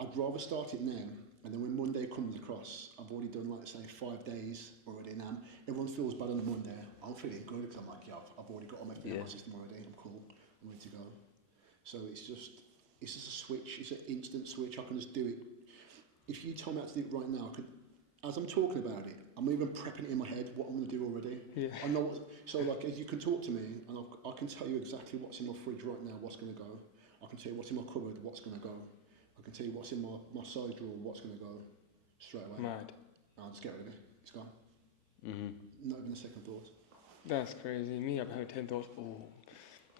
I'd rather start it now, and then when Monday comes across, I've already done, like, say, 5 days already now. Everyone feels bad on the Monday. I'm feeling good because I'm like, I've already got all my system already. I'm cool. I'm ready to go. So it's just a switch. It's an instant switch. I can just do it. If you tell me how to do it right now, as I'm talking about it, I'm even prepping it in my head what I'm going to do already. Yeah. I know so like, as you can talk to me, and I can tell you exactly what's in my fridge right now, what's going to go. I can tell you what's in my cupboard, what's going to go. I can tell you what's in my side drawer, what's going to go straight away. Mad. I'll just get rid of it. It's gone. Mm-hmm. Not even a second thought. That's crazy. Me, I'm having 10 thoughts. Oh,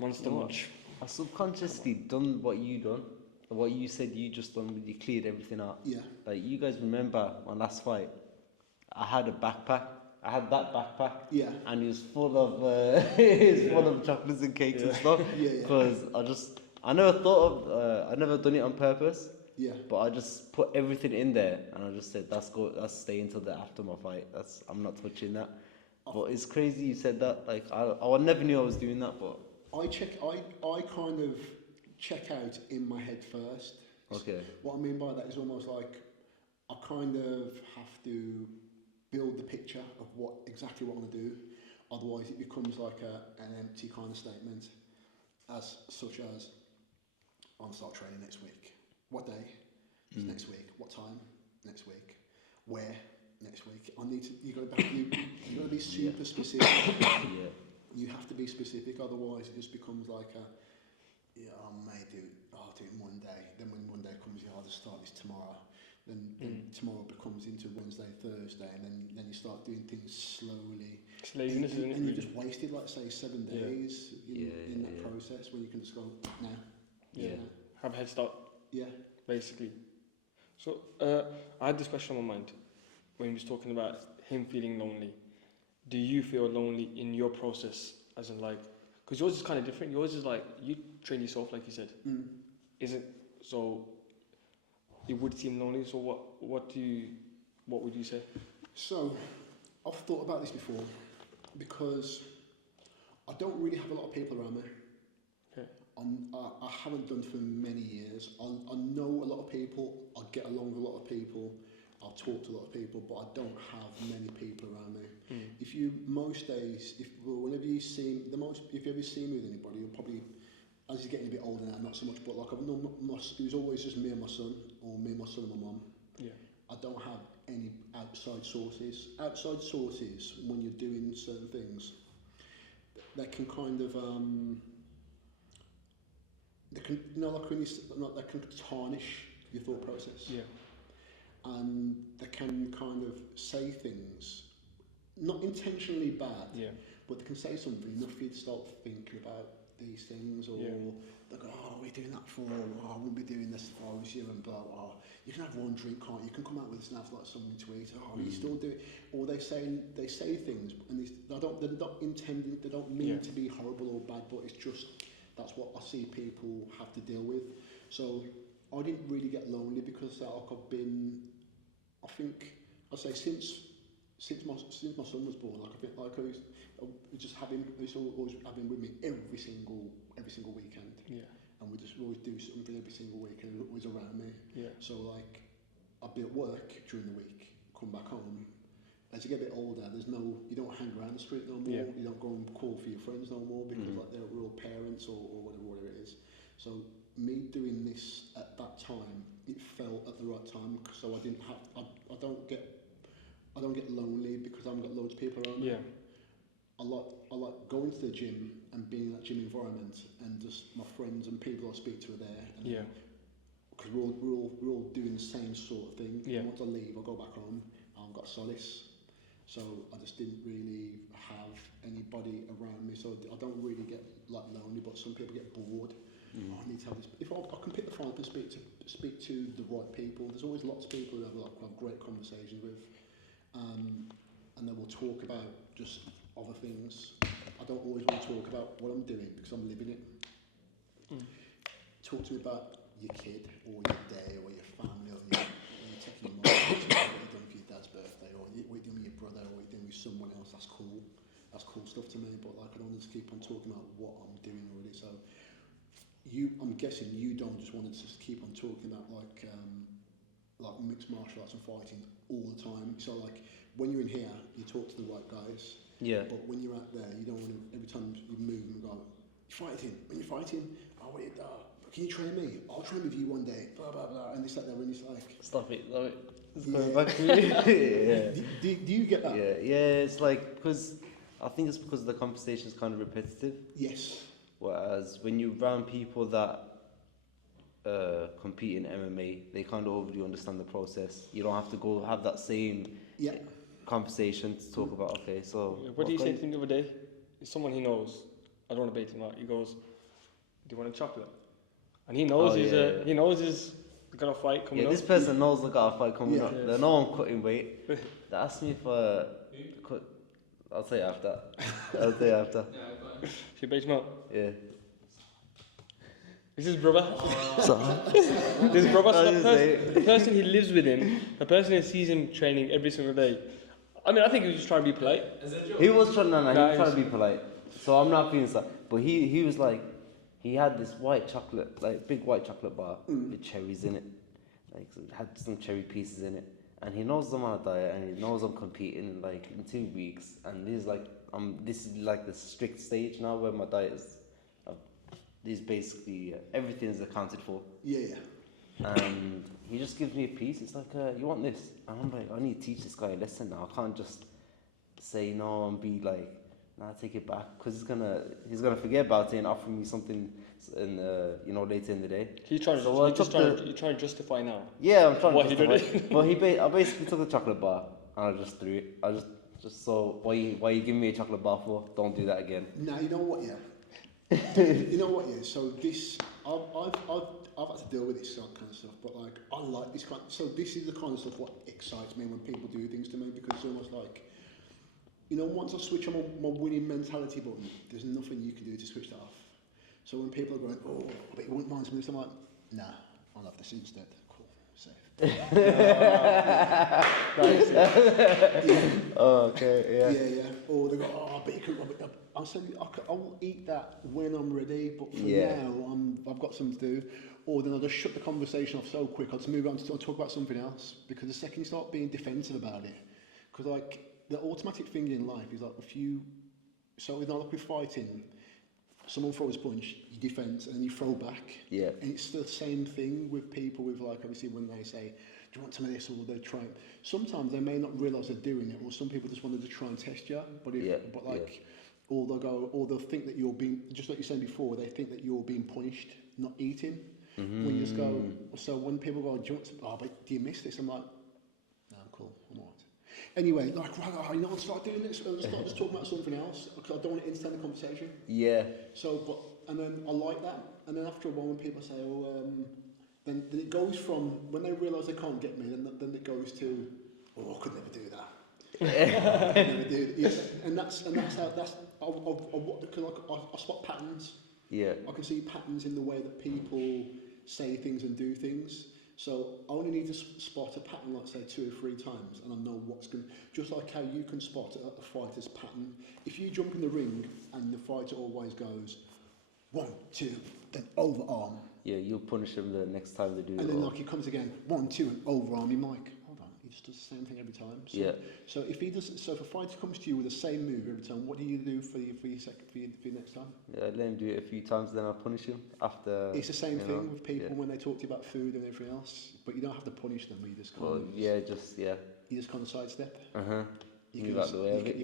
monster munch. I subconsciously done what you done. What you said you just done when you cleared everything out. Yeah. Like, you guys remember my last fight? I had a backpack. I had that backpack. Yeah. And it was full of full of chocolates and cakes and stuff. Yeah. Because I never thought of I never done it on purpose. Yeah. But I just put everything in there, and I just said that's stay until the after my fight. I'm not touching that. But it's crazy you said that. Like, I never knew I was doing that, but I kind of check out in my head first. okay. What I mean by that is almost like I kind of have to build the picture of exactly what I'm going to do. Otherwise, it becomes like an empty kind of statement, such as I'll start training next week. What day is next week? What time next week? Where next week? You got to be super specific. Yeah. You have to be specific, otherwise it just becomes like I'll do it Monday. Then when Monday comes, I'll just start this tomorrow. Then tomorrow becomes into Wednesday, Thursday, and then you start doing things slowly. It's laziness, isn't it? And you've just wasted, like, say, 7 days in that process where you can just go now. Yeah. Have a head start. Yeah. Basically. So I had this question on my mind when he was talking about him feeling lonely. Do you feel lonely in your process, as in, like, because yours is kind of different. Yours is like you train yourself, like you said. Isn't so? It would seem lonely. So what would you say? So I've thought about this before, because I don't really have a lot of people around me. Okay. I haven't done for many years. I know a lot of people. I get along with a lot of people. I've talked to a lot of people, but I don't have many people around me. If you most days, whenever you see if you ever see me with anybody, you'll probably, as you're getting a bit older now, not so much, but like it was always just me and my son, or me and my son and my mum. Yeah. I don't have any outside sources. Outside sources, when you're doing certain things, they can kind of they can, you know, like when they can tarnish your thought process. Yeah. And they can kind of say things, not intentionally bad, Yeah. but they can say something enough for you to start thinking about these things, or they go, oh, we're doing that for, oh, I wouldn't be doing this if I was you, and blah, blah. You can have one drink, can't you? You can come out with this and have like something to eat. Oh, you still do it. Or they say things, and they're not intending, they don't mean to be horrible or bad, but it's just, that's what I see people have to deal with. So I didn't really get lonely because like I've been, I think, I'd say since my son was born, like I think like I just always have him with me every single weekend. Yeah. And we just always do something every single week, and always around me. Yeah. So like, I'll be at work during the week, come back home. As you get a bit older, you don't hang around the street no more. Yeah. You don't go and call for your friends no more because like we're all parents or whatever it is. So me doing this at that time, it fell at the right time, so I didn't have. I don't get lonely because I haven't got loads of people around me. Yeah. I like going to the gym and being in that gym environment, and just my friends and people I speak to are there. And because we're all doing the same sort of thing. Yeah. And once I leave, I go back home. I've got solace. So I just didn't really have anybody around me. So I don't really get like lonely, but some people get bored. Oh, I need to have this. If I can pick the phone up and speak to the right people, there's always lots of people who have great conversations with, and then we'll talk about just other things. I don't always want to talk about what I'm doing because I'm living it. Talk to me about your kid or your day or your family, or you're taking your mum, what you're doing for your dad's birthday, or what you're doing with your brother, or what you're doing with someone else. That's cool. That's cool stuff to me. But like, I don't want to keep on talking about what I'm doing already. So I'm guessing you don't just want to just keep on talking about like mixed martial arts and fighting all the time. So like, when you're in here, you talk to the right guys. Yeah. But when you're out there, you don't want to, every time you move and go, you're fighting. When you're fighting, can you train me? I'll train with you one day. Blah, blah, blah. And it's like that, when it's like... Stop it. It's going back to me. Do you get that? Yeah, it's like, because I think it's because the conversation is kind of repetitive. Yes. Whereas when you're around people that compete in MMA, they kind of overly understand the process. You don't have to go have that same conversation to talk about, okay, so... What do you say to him the other day? Someone he knows, I don't want to bait him out, he goes, do you want a chocolate? And he knows he knows he's got a fight coming up. Yeah, this person knows they got a fight coming up. They know I'm cutting weight. They asked me for... I'll tell you after. Should you bait him out? Yeah. This is brother. This is brother. The person he lives with him, the person who sees him training every single day. I mean, I think he was just trying to be polite. He was trying to be polite. So I'm not feeling so. But he was like, he had this white chocolate, like big white chocolate bar with cherries in it. Like, so it had some cherry pieces in it. And he knows I'm on a diet, and he knows I'm competing like in 2 weeks. And this is like the strict stage now where my diet is basically everything is accounted for. Yeah. And he just gives me a piece. It's like, you want this? And I'm like, I need to teach this guy a lesson now. I can't just say no and be like, nah, take it back, because he's gonna forget about it and offer me something, later in the day. He's trying to justify now. Yeah, I'm trying to justify. But I basically took the chocolate bar and I just threw it. I just so why you giving me a chocolate bar for? Don't do that again. Now you know what, So this, I've had to deal with this kind of stuff, but like I like this kind. So this is the kind of stuff what excites me when people do things to me, because it's almost like, once I switch on my winning mentality button, there's nothing you can do to switch that off. So when people are going, oh, but you wouldn't mind something, I'm like, nah, I'll have this instead. Cool. Oh, okay, yeah. Yeah. Or they go, oh, but you can. I'll say, I'll eat that when I'm ready, but for now, I've got something to do. Or then I'll just shut the conversation off so quick. I'll just move on to talk about something else. Because the second you start being defensive about it, because like the automatic thing in life is like so it's not like we're fighting. Someone throws a punch, you defend, and then you throw back. Yeah. And it's the same thing with people with like, obviously when they say, do you want some of this, or they try. Sometimes they may not realise they're doing it, or some people just wanted to try and test you. Or they'll think that you're being, just like you said before, they think that you're being punished, not eating. When you just go, so when people go, do you want some, but do you miss this? I'm like, no, I'm cool, I'm alright. Anyway, like, I'll start doing this, I'll start just talking about something else, because I don't want to entertain the conversation. Yeah. So, and then I like that, and then after a while when people say, then it goes from, when they realise they can't get me, then it goes to, I could never do that. I could never do that. Yes, and that's how, I spot patterns. Yeah. I can see patterns in the way that people say things and do things. So I only need to spot a pattern, like say 2 or 3 times, and I know what's going to... Just like how you can spot a fighter's pattern. If you jump in the ring and the fighter always goes 1, 2, then overarm. Yeah, you'll punish them the next time they do it. And then like he comes again, 1, 2, and overarm. You're like, hold on, he just does the same thing every time. So, yeah. So if a fighter comes to you with the same move every time, what do you do for your next time? Yeah, let him do it a few times, then I'll punish him after. It's the same thing with people when they talk to you about food and everything else, but you don't have to punish them. You just kind of you just kind of sidestep. You move out the way of it.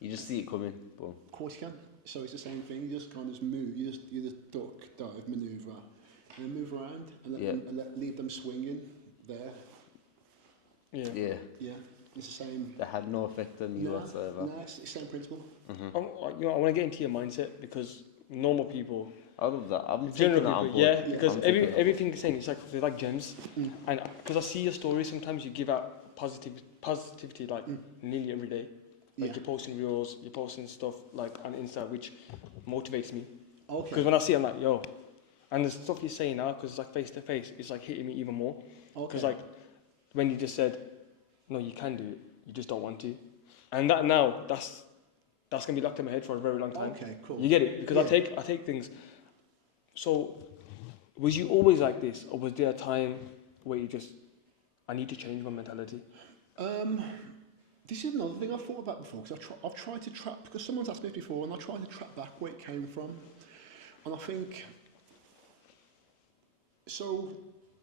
You just see it coming. Boom. Of course you can. So it's the same thing. You just kind of move. You just duck, dive, maneuver, and then move around and leave them swinging there. Yeah. It's the same. That had no effect on you whatsoever. No, it's the same principle. I want to get into your mindset, because normal people, I love that. I'm general taking that on people, board. because everything you're saying, it's like they're like gems, and because I see your stories, sometimes you give out positivity like nearly every day. Like you're posting reels, you're posting stuff like on Insta, which motivates me. Okay. Because when I see it, I'm like, yo, and the stuff you're saying now, because it's like face to face, it's like hitting me even more. Because like when you just said, no, you can do it, you just don't want to, and that's gonna be locked in my head for a very long time. Okay, cool. You get it? Because I take things. So, was you always like this, or was there a time where you just, I need to change my mentality? This is another thing I've thought about before, because I've tried to track, because someone's asked me before, and I tried to track back where it came from, and I think, so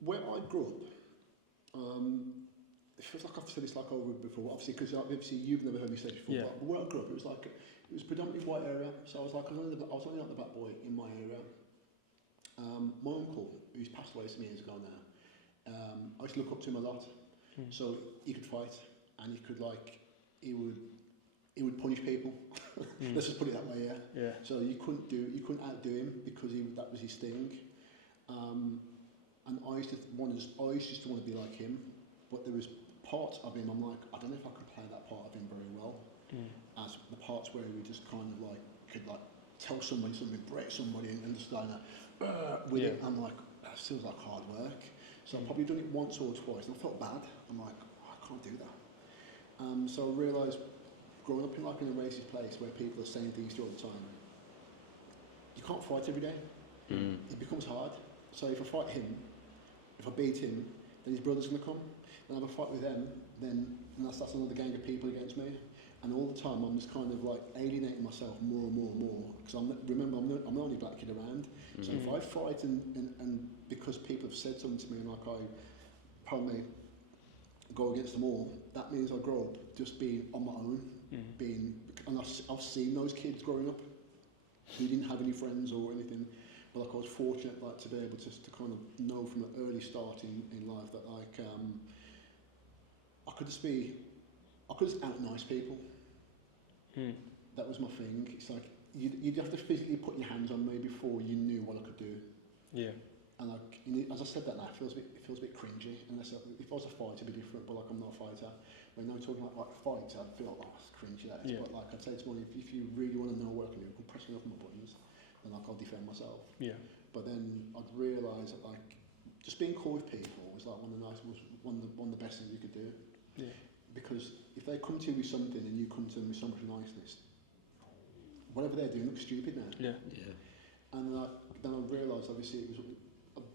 where I grew up, it feels like I've said this like over before, obviously, because obviously you've never heard me say this before, but where I grew up, it was predominantly white area, so I was only like the black boy in my area. My uncle, who's passed away some years ago now, I used to look up to him a lot. So he could fight, and he could he would punish people. Let's just put it that way, yeah. So you couldn't outdo him, because that was his thing. And I used to want to be like him, but there was parts of him I'm like, I don't know if I could play that part of him very well. As the parts where he just kind of could tell somebody something, break somebody, and just with it. I'm like, that feels like hard work. So I've probably done it once or twice, and I felt bad. I'm like, I can't do that. So I realised, growing up in a racist place where people are saying things to you all the time, you can't fight every day. It becomes hard. So if I fight him, if I beat him, then his brother's going to come. Then if I fight with them, then that's another gang of people against me. And all the time I'm just kind of alienating myself more and more and more. Because I'm the only black kid around. So if I fight and because people have said something to me and I probably go against them all, that means I grow up just being on my own. And I've seen those kids growing up who didn't have any friends or anything. But I was fortunate to be able to kind of know from an early start in life that I could just out nice people. That was my thing. It's like you'd have to physically put your hands on me before you knew what I could do. Yeah. And as I said that now, it feels a bit cringy. Unless if I was a fighter, it'd be different. But I'm not a fighter. When I'm talking about fighter, I'd feel it's cringy. That is. But I'd say to someone, if you really want to know what I can do, I can press enough of my buttons, then I'll defend myself. Yeah. But then I'd realise that just being cool with people was is like one of the nice, one of the best things you could do. Yeah. Because if they come to you with something and you come to them with so much niceness, whatever they're doing looks stupid now. Yeah. Yeah. And then I realised, obviously, it was.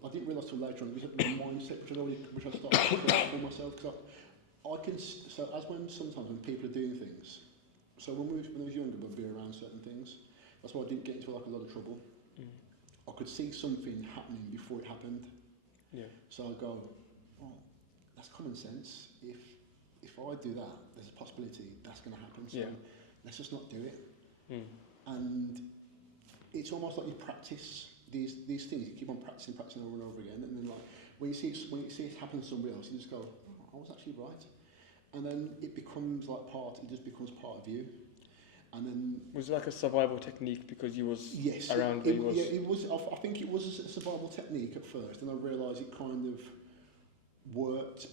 I didn't realise till later on. It was the mindset which I started to create for myself. Because I can. So sometimes when people are doing things. So when I was younger, we'd be around certain things. That's why I didn't get into like a lot of trouble. I could see something happening before it happened. Yeah. So I go, oh, that's common sense. If I do that, there's a possibility that's going to happen. So let's just not do it. And it's almost like you practice these things. You keep on practicing over and over again, and then like when you see it happen to somebody else, you just go, oh, I was actually right. And then it becomes like it just becomes part of you. And then was it like a survival technique because you was yes, around where you was? Yeah, it was. I think it was a survival technique at first, and I realised it kind of worked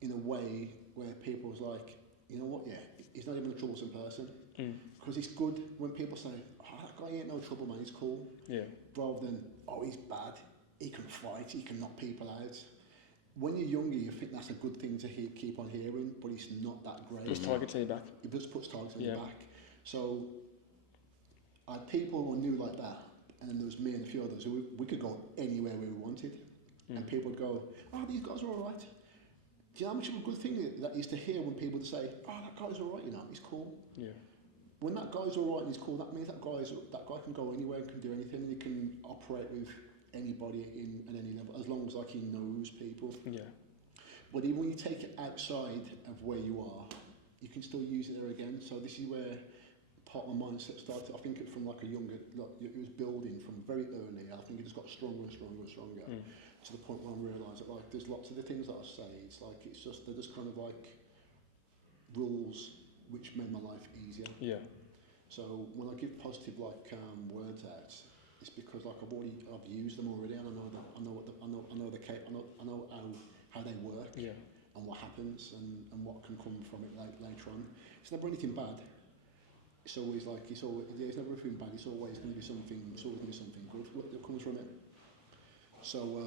in a way where people was like, you know what, yeah, he's not even a troublesome person. Because it's good when people say, oh, that guy ain't no trouble, man, he's cool. Yeah. Rather than, oh, he's bad, he can fight, he can knock people out. When you're younger, you think that's a good thing to keep on hearing, but it's not that great. Puts targets on your back. It just puts targets on your back. So I had people who I knew like that, and then there was me and a few others who we could go anywhere we wanted. And people would go, oh, these guys are all right. Do you know how much of a good thing that is to hear when people would say, oh, that guy's all right, you know, he's cool. Yeah. When that guy's all right and he's cool, that means that guy can go anywhere and can do anything, and he can operate with anybody at any level, as long as like he knows people. Yeah. But even when you take it outside of where you are, you can still use it there again. So this is where part of my mindset started. I think it from like a younger, like it was building from very early. I think it just got stronger and stronger and stronger to the point where I realised that like there's lots of the things that I say. They're just kind of like rules which made my life easier. Yeah. So when I give positive like words out, it's because like I've used them already, and I know how they work. Yeah. And what happens and what can come from it later on. It's never anything bad. It's always like it's never anything bad. It's always going to be something. It's always going to be something good that comes from it. So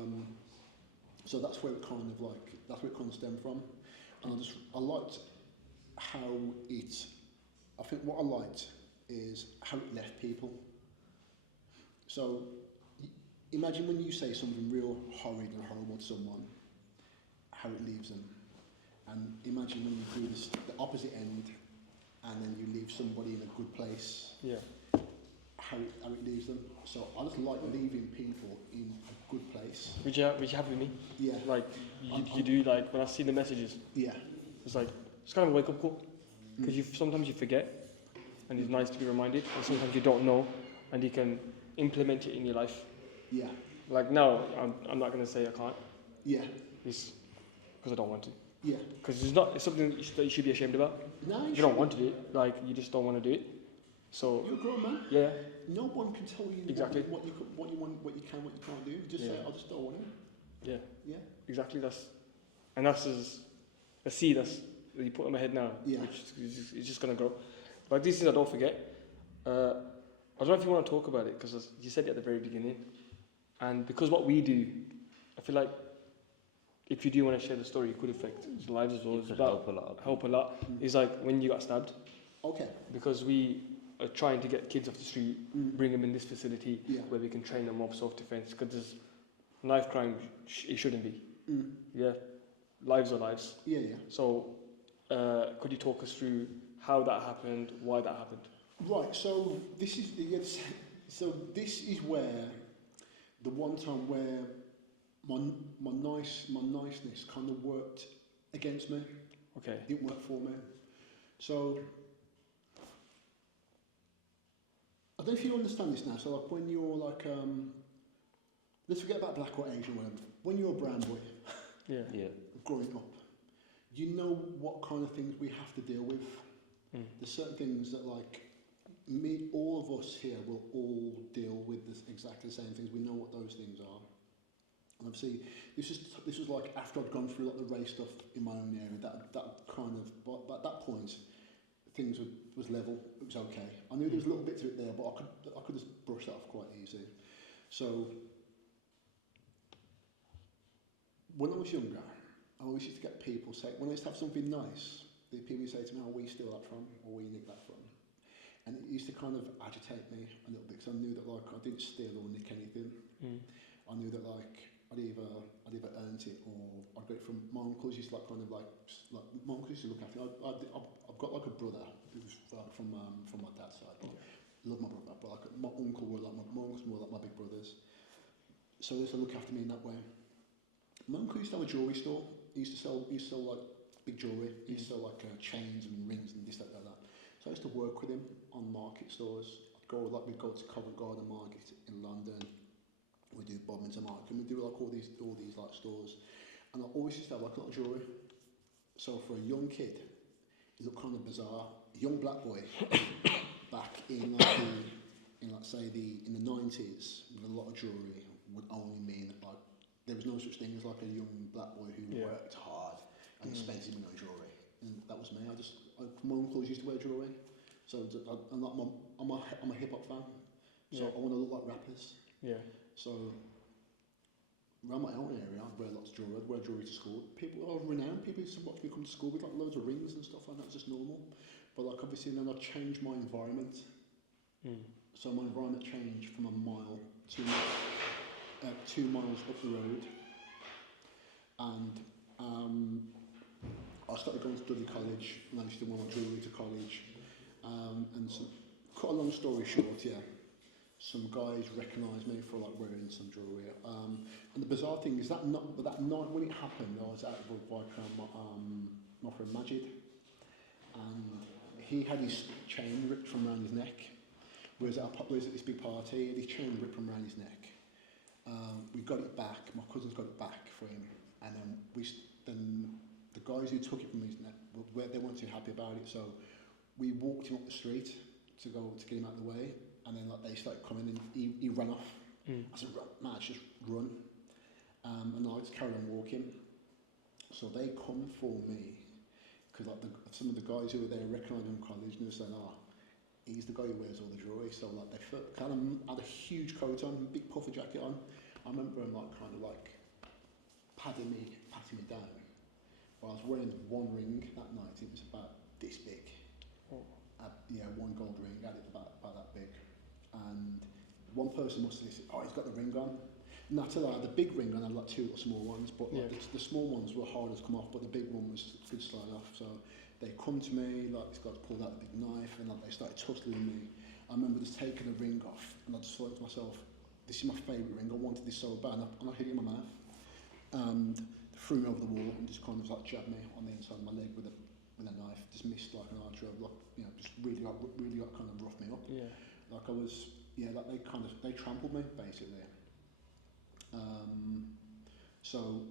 that's where it kind of stemmed from. And I liked how it. I think what I liked is how it left people. So imagine when you say something real horrid and horrible to someone, how it leaves them. And imagine when you do the opposite end, and then you leave somebody in a good place. Yeah. How it leaves them. So I just like leaving people in a good place. Which you have with me. Yeah. Like you do like when I see the messages. Yeah. It's like it's kind of a wake up call because sometimes you forget, and it's nice to be reminded. And sometimes you don't know, and you can implement it in your life. Yeah. Like now, I'm not gonna say I can't. Yeah. It's because I don't want to. Yeah. Because it's something that you should be ashamed about. No, you don't want to do it. Like you just don't want to do it. So you're a grown man. Yeah. No one can tell you exactly what you want, what you can, what you can't do. Just say, I just don't want it. Yeah. Yeah. Exactly. That's a seed that you put in my head now. Yeah. Which is just gonna grow. Like these things I don't forget. I don't know if you want to talk about it because you said it at the very beginning, and because what we do, I feel like. If you do want to share the story, it could affect the lives as well. It's about help a lot. It's like when you got stabbed. Okay. Because we are trying to get kids off the street, bring them in this facility where we can train them up self-defense. Because there's knife crime, it shouldn't be. Yeah. Lives are lives. Yeah, yeah. So, could you talk us through how that happened, why that happened? Right. So this is where the one time where. My niceness kind of worked against me. Okay. It didn't work for me. So I don't know if you understand this now. So like when you're like let's forget about black or Asian or whatever. When you're a brown boy, growing up, you know what kind of things we have to deal with. There's certain things that like all of us here will all deal with exactly the same things. We know what those things are. And obviously, this was like after I'd gone through like the race stuff in my own area. That kind of, but at that point, things was level. It was okay. I knew there was a little bit to it there, but I could just brush that off quite easy. So when I was younger, I always used to get people say, when I used to have something nice, the people would say to me, "Oh, where you steal that from, or where you nick that from?" And it used to kind of agitate me a little bit, because I knew that like I didn't steal or nick anything. I knew that like I'd either earned it or I'd got it from my uncles. Used to like kind of like my uncles used to look after me. I've got like a brother who's from my dad's side. But love my brother, but like my uncle were like my uncles were like my big brothers. So they used to look after me in that way. My uncle used to have a jewellery store. He used to sell like big jewellery. He used to sell like chains and rings and this, that, like that. So I used to work with him on market stores. We'd go to Covent Garden Market in London. We do Bodybuilding Market, and we do like all these like stores. And I always used to have like a lot of jewellery. So for a young kid, it looked kind of bizarre. A young black boy back in the 90s with a lot of jewellery would only mean that like there was no such thing as like a young black boy who worked hard and expensive with no jewellery. And that was me. My uncles used to wear jewellery. So I'm a hip hop fan. So I want to look like rappers. Yeah. So around my own area, I'd wear lots of jewellery. I'd wear jewellery to school. People are renowned. People used to watch me come to school with like loads of rings and stuff like that. It's just normal. But like obviously then I changed my environment. So my environment changed from a mile to 2 miles up the road, and I started going to Dudley College, and I used to wear my jewellery to college. And so, cut a long story short, some guys recognised me for like wearing some jewellery. And the bizarre thing is that night when it happened, I was out with my friend Majid, and he had his chain ripped from around his neck. Whereas at this big party, he had his chain ripped from around his neck. We got it back. My cousins got it back for him, and then the guys who took it from his neck, they weren't too happy about it. So we walked him up the street to get him out of the way, and then like they started coming, and he ran off. I said, "Man, just run," and I just carried on walking. So they come for me because like some of the guys who were there recognised him in college, and they said, "Ah, he's the guy who wears all the jewellery." So like they kind of had a huge coat on, big puffer jacket on. I remember him like kind of like patting me down. But I was wearing one ring that night. It was about this big. One gold ring. I had it about that big. And one person must have said, "Oh, he's got the ring on." Naturally, I had the big ring on. I had like 2 little small ones, but like the small ones were harder to come off. But the big one was good to slide off. So they come to me, like this guy's pulled out a big knife, and like they started tussling me. I remember just taking the ring off, and I just thought to myself, "This is my favourite ring. I wanted this so bad." And I hit it in my mouth, and they threw me over the wall and just kind of like jabbed me on the inside of my leg with a knife. Just missed like an artery, like just really got kind of roughed me up. Yeah. Like I was, like they trampled me basically. So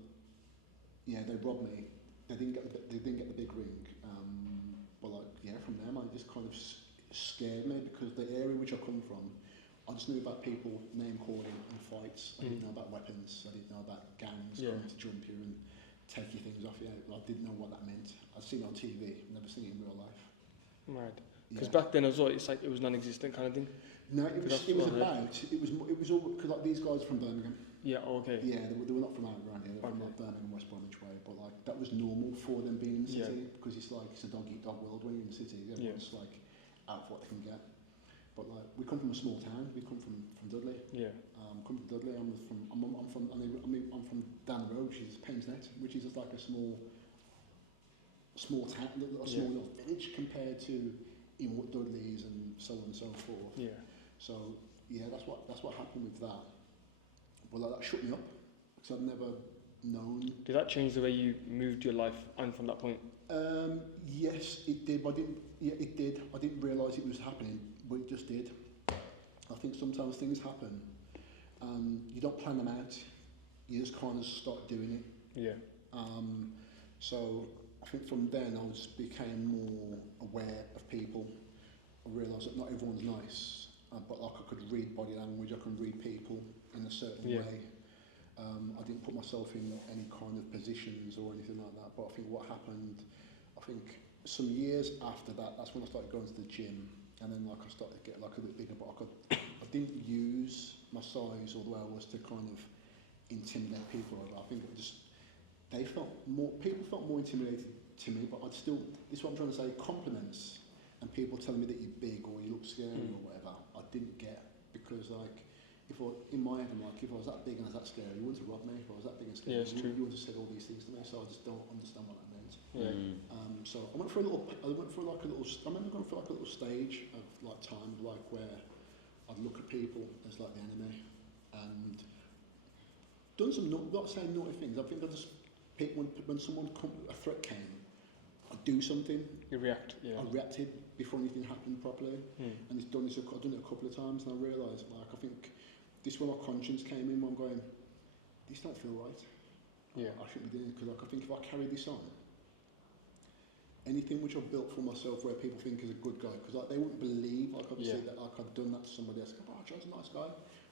they robbed me. They didn't get the big ring. But like from them, it just kind of scared me because the area which I come from, I just knew about people name calling and fights. I didn't know about weapons. I didn't know about gangs coming to jump you and take your things off you. I didn't know what that meant. I'd seen it on TV, never seen it in real life. Right. Because back then as well, it's like it was non-existent kind of thing. No, it was all because like these guys are from Birmingham. Yeah. Okay. Yeah, they were not from around here. They were from like Birmingham, West Bromwich way. But like that was normal for them being in the city because it's like it's a dog eat dog world when you're in the city. Everyone's like out for what they can get. But like we come from a small town. We come from Dudley. Yeah. Come from Dudley. I'm from down the road, which is Painsnet, which is just like a small town, a small little village compared to what Dudley's and so on and so forth. Yeah. So that's what happened with that. Well, that shut me up because I'd never known. Did that change the way you moved your life on from that point? Yes, it did. But it did. I didn't realise it was happening, but it just did. I think sometimes things happen, and you don't plan them out. You just kind of start doing it. Yeah. So I think from then I became more aware of people. I realised that not everyone's nice, but like I could read body language, I can read people in a certain way. I didn't put myself in any kind of positions or anything like that, but I think what happened, some years after that, that's when I started going to the gym, and then like I started to get like a bit bigger, but I didn't use my size or the way I was to kind of intimidate people. I think people felt more intimidated to me, but I'd still, this is what I'm trying to say, compliments and people telling me that you're big or you look scary or whatever, I didn't get, because like, in my head, I'm like, if I was that big and I was that scary, you wouldn't have robbed me. If I was that big and scary, Yeah, it's true. you wouldn't have said all these things to me, so I just don't understand what that meant. Yeah. So I went for like a little stage of like time, like where I'd look at people as like the enemy, and done some not saying naughty things. I think I just picked when a threat came, I'd do something. You react. Yeah. I reacted before anything happened properly, and I've done it a couple of times, and I realised like I think this is where my conscience came in. When I'm going, this don't feel right. Yeah. I shouldn't be doing it, because like I think if I carry this on, anything which I've built for myself where people think is a good guy, because like they wouldn't believe like obviously that like I've done that to somebody else. Oh, John's a nice guy.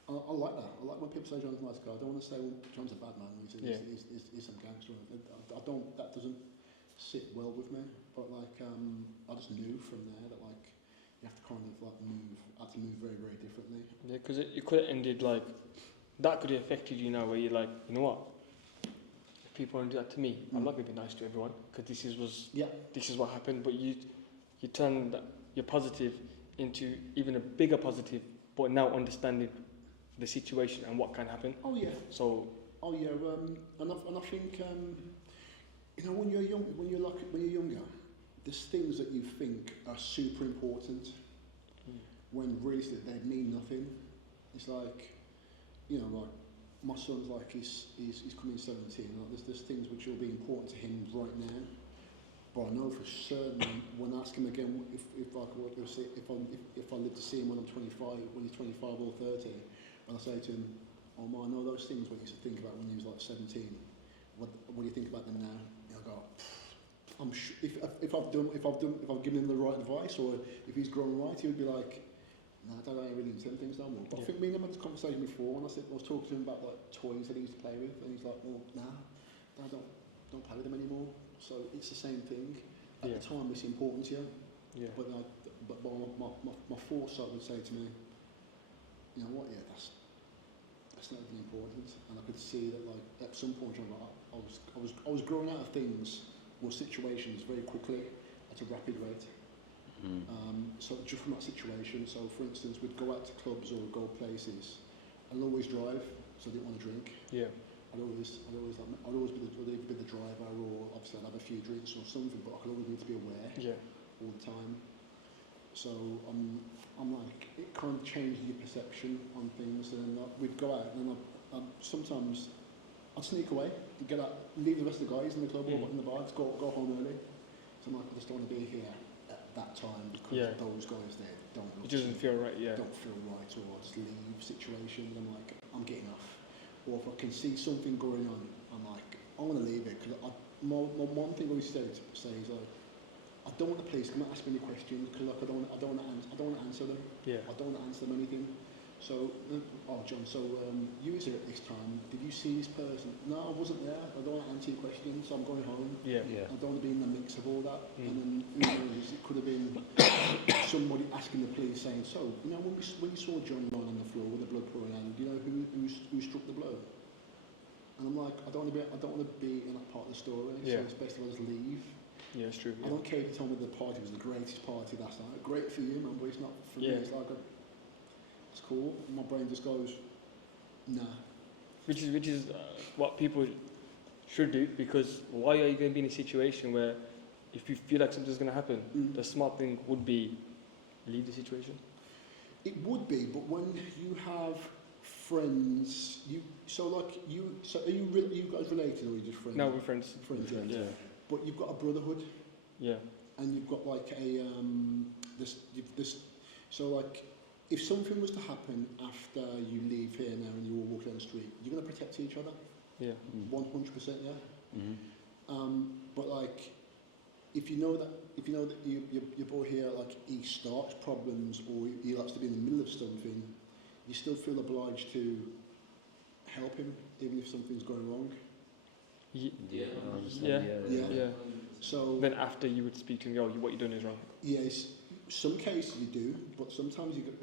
I like that. I like when people say John's a nice guy. I don't want to say, well, John's a bad man. He's some gangster. I don't. That doesn't sit well with me. But like I just knew from there that like you have to kind of like have to move very, very differently. Yeah, because it could have ended like that. Could have affected you now, where you're like, you know what? If people want to do that to me, I'm not going to be nice to everyone, because this is what happened. But you turn your positive into even a bigger positive, but now understanding the situation and what can happen. Oh yeah. So. Oh yeah. And I think you know when you're younger, there's things that you think are super important when really they mean nothing. It's like, you know, like my son's like he's coming 17. Like there's things which will be important to him right now. But I know for certain when I ask him again if I live to see him when I'm 25, when he's 25 or 30, and I say to him, "Oh man, I know those things when you used to think about when he was like 17. What do you think about them now?" And I go, "I'm sure if I've given him the right advice, or if he's grown right, he would be like, no, I don't really intend things no more." But I think me and him had this conversation before, and I was talking to him about like toys that he used to play with, and he's like, "Well, nah, I don't play with them anymore." So it's the same thing. At the time, it's important to you. Yeah. But like, my foresight would say to me, you know what? Yeah, that's not even important. And I could see that like at some point, I was growing out of things or situations very quickly at a rapid rate. So just from that situation, so for instance, we'd go out to clubs or go places. I'd always drive, so I didn't want to drink. Yeah. I'd always be the driver, or obviously I'd have a few drinks or something, but I could always need to be aware all the time. So I'm like, it kind of changes your perception on things, and we'd go out, and then sometimes I'd sneak away, get out, leave the rest of the guys in the club or in the bar, go home early. So I'm like, I just don't want to be here at that time because those guys there don't look. It doesn't feel right, don't feel right, or just leave situation. And I'm like, I'm getting off. Or if I can see something going on, I'm like, I want to leave it, because my one thing I always say is like, I don't want the police come and ask me any questions, because like I don't want to answer them. Yeah. I don't want to answer them anything. So, John, so you was here at this time. Did you see this person? No, I wasn't there. I don't want to answer your questions, so I'm going home. Yeah. I don't want to be in the mix of all that. And then who knows? It could have been somebody asking the police, saying, "So, you know, when you saw John lying on the floor with the blood pouring out, do you know who struck the blow?" And I'm like, I don't want to be in that part of the story. So it's best if I just leave. Yeah, it's true. I don't care if you told me the party was the greatest party last night. Great for you, man, but it's not for me. It's like it's cool. My brain just goes, nah. Which is what people should do, because why are you going to be in a situation where if you feel like something's going to happen, the smart thing would be leave the situation? It would be, but when you have friends, are you guys related, or are you just friends? No, we're friends. Friends, yeah. But you've got a brotherhood. Yeah. And you've got like this. So like, if something was to happen after you leave here now and you all walk down the street, you're going to protect each other. Yeah. 100%, yeah. But like, if you know that your boy here, like, he starts problems or he likes to be in the middle of something, you still feel obliged to help him, even if something's going wrong. Yeah. So then after you would speak to him, what you're doing is wrong. Yes. some cases you do, but sometimes you get.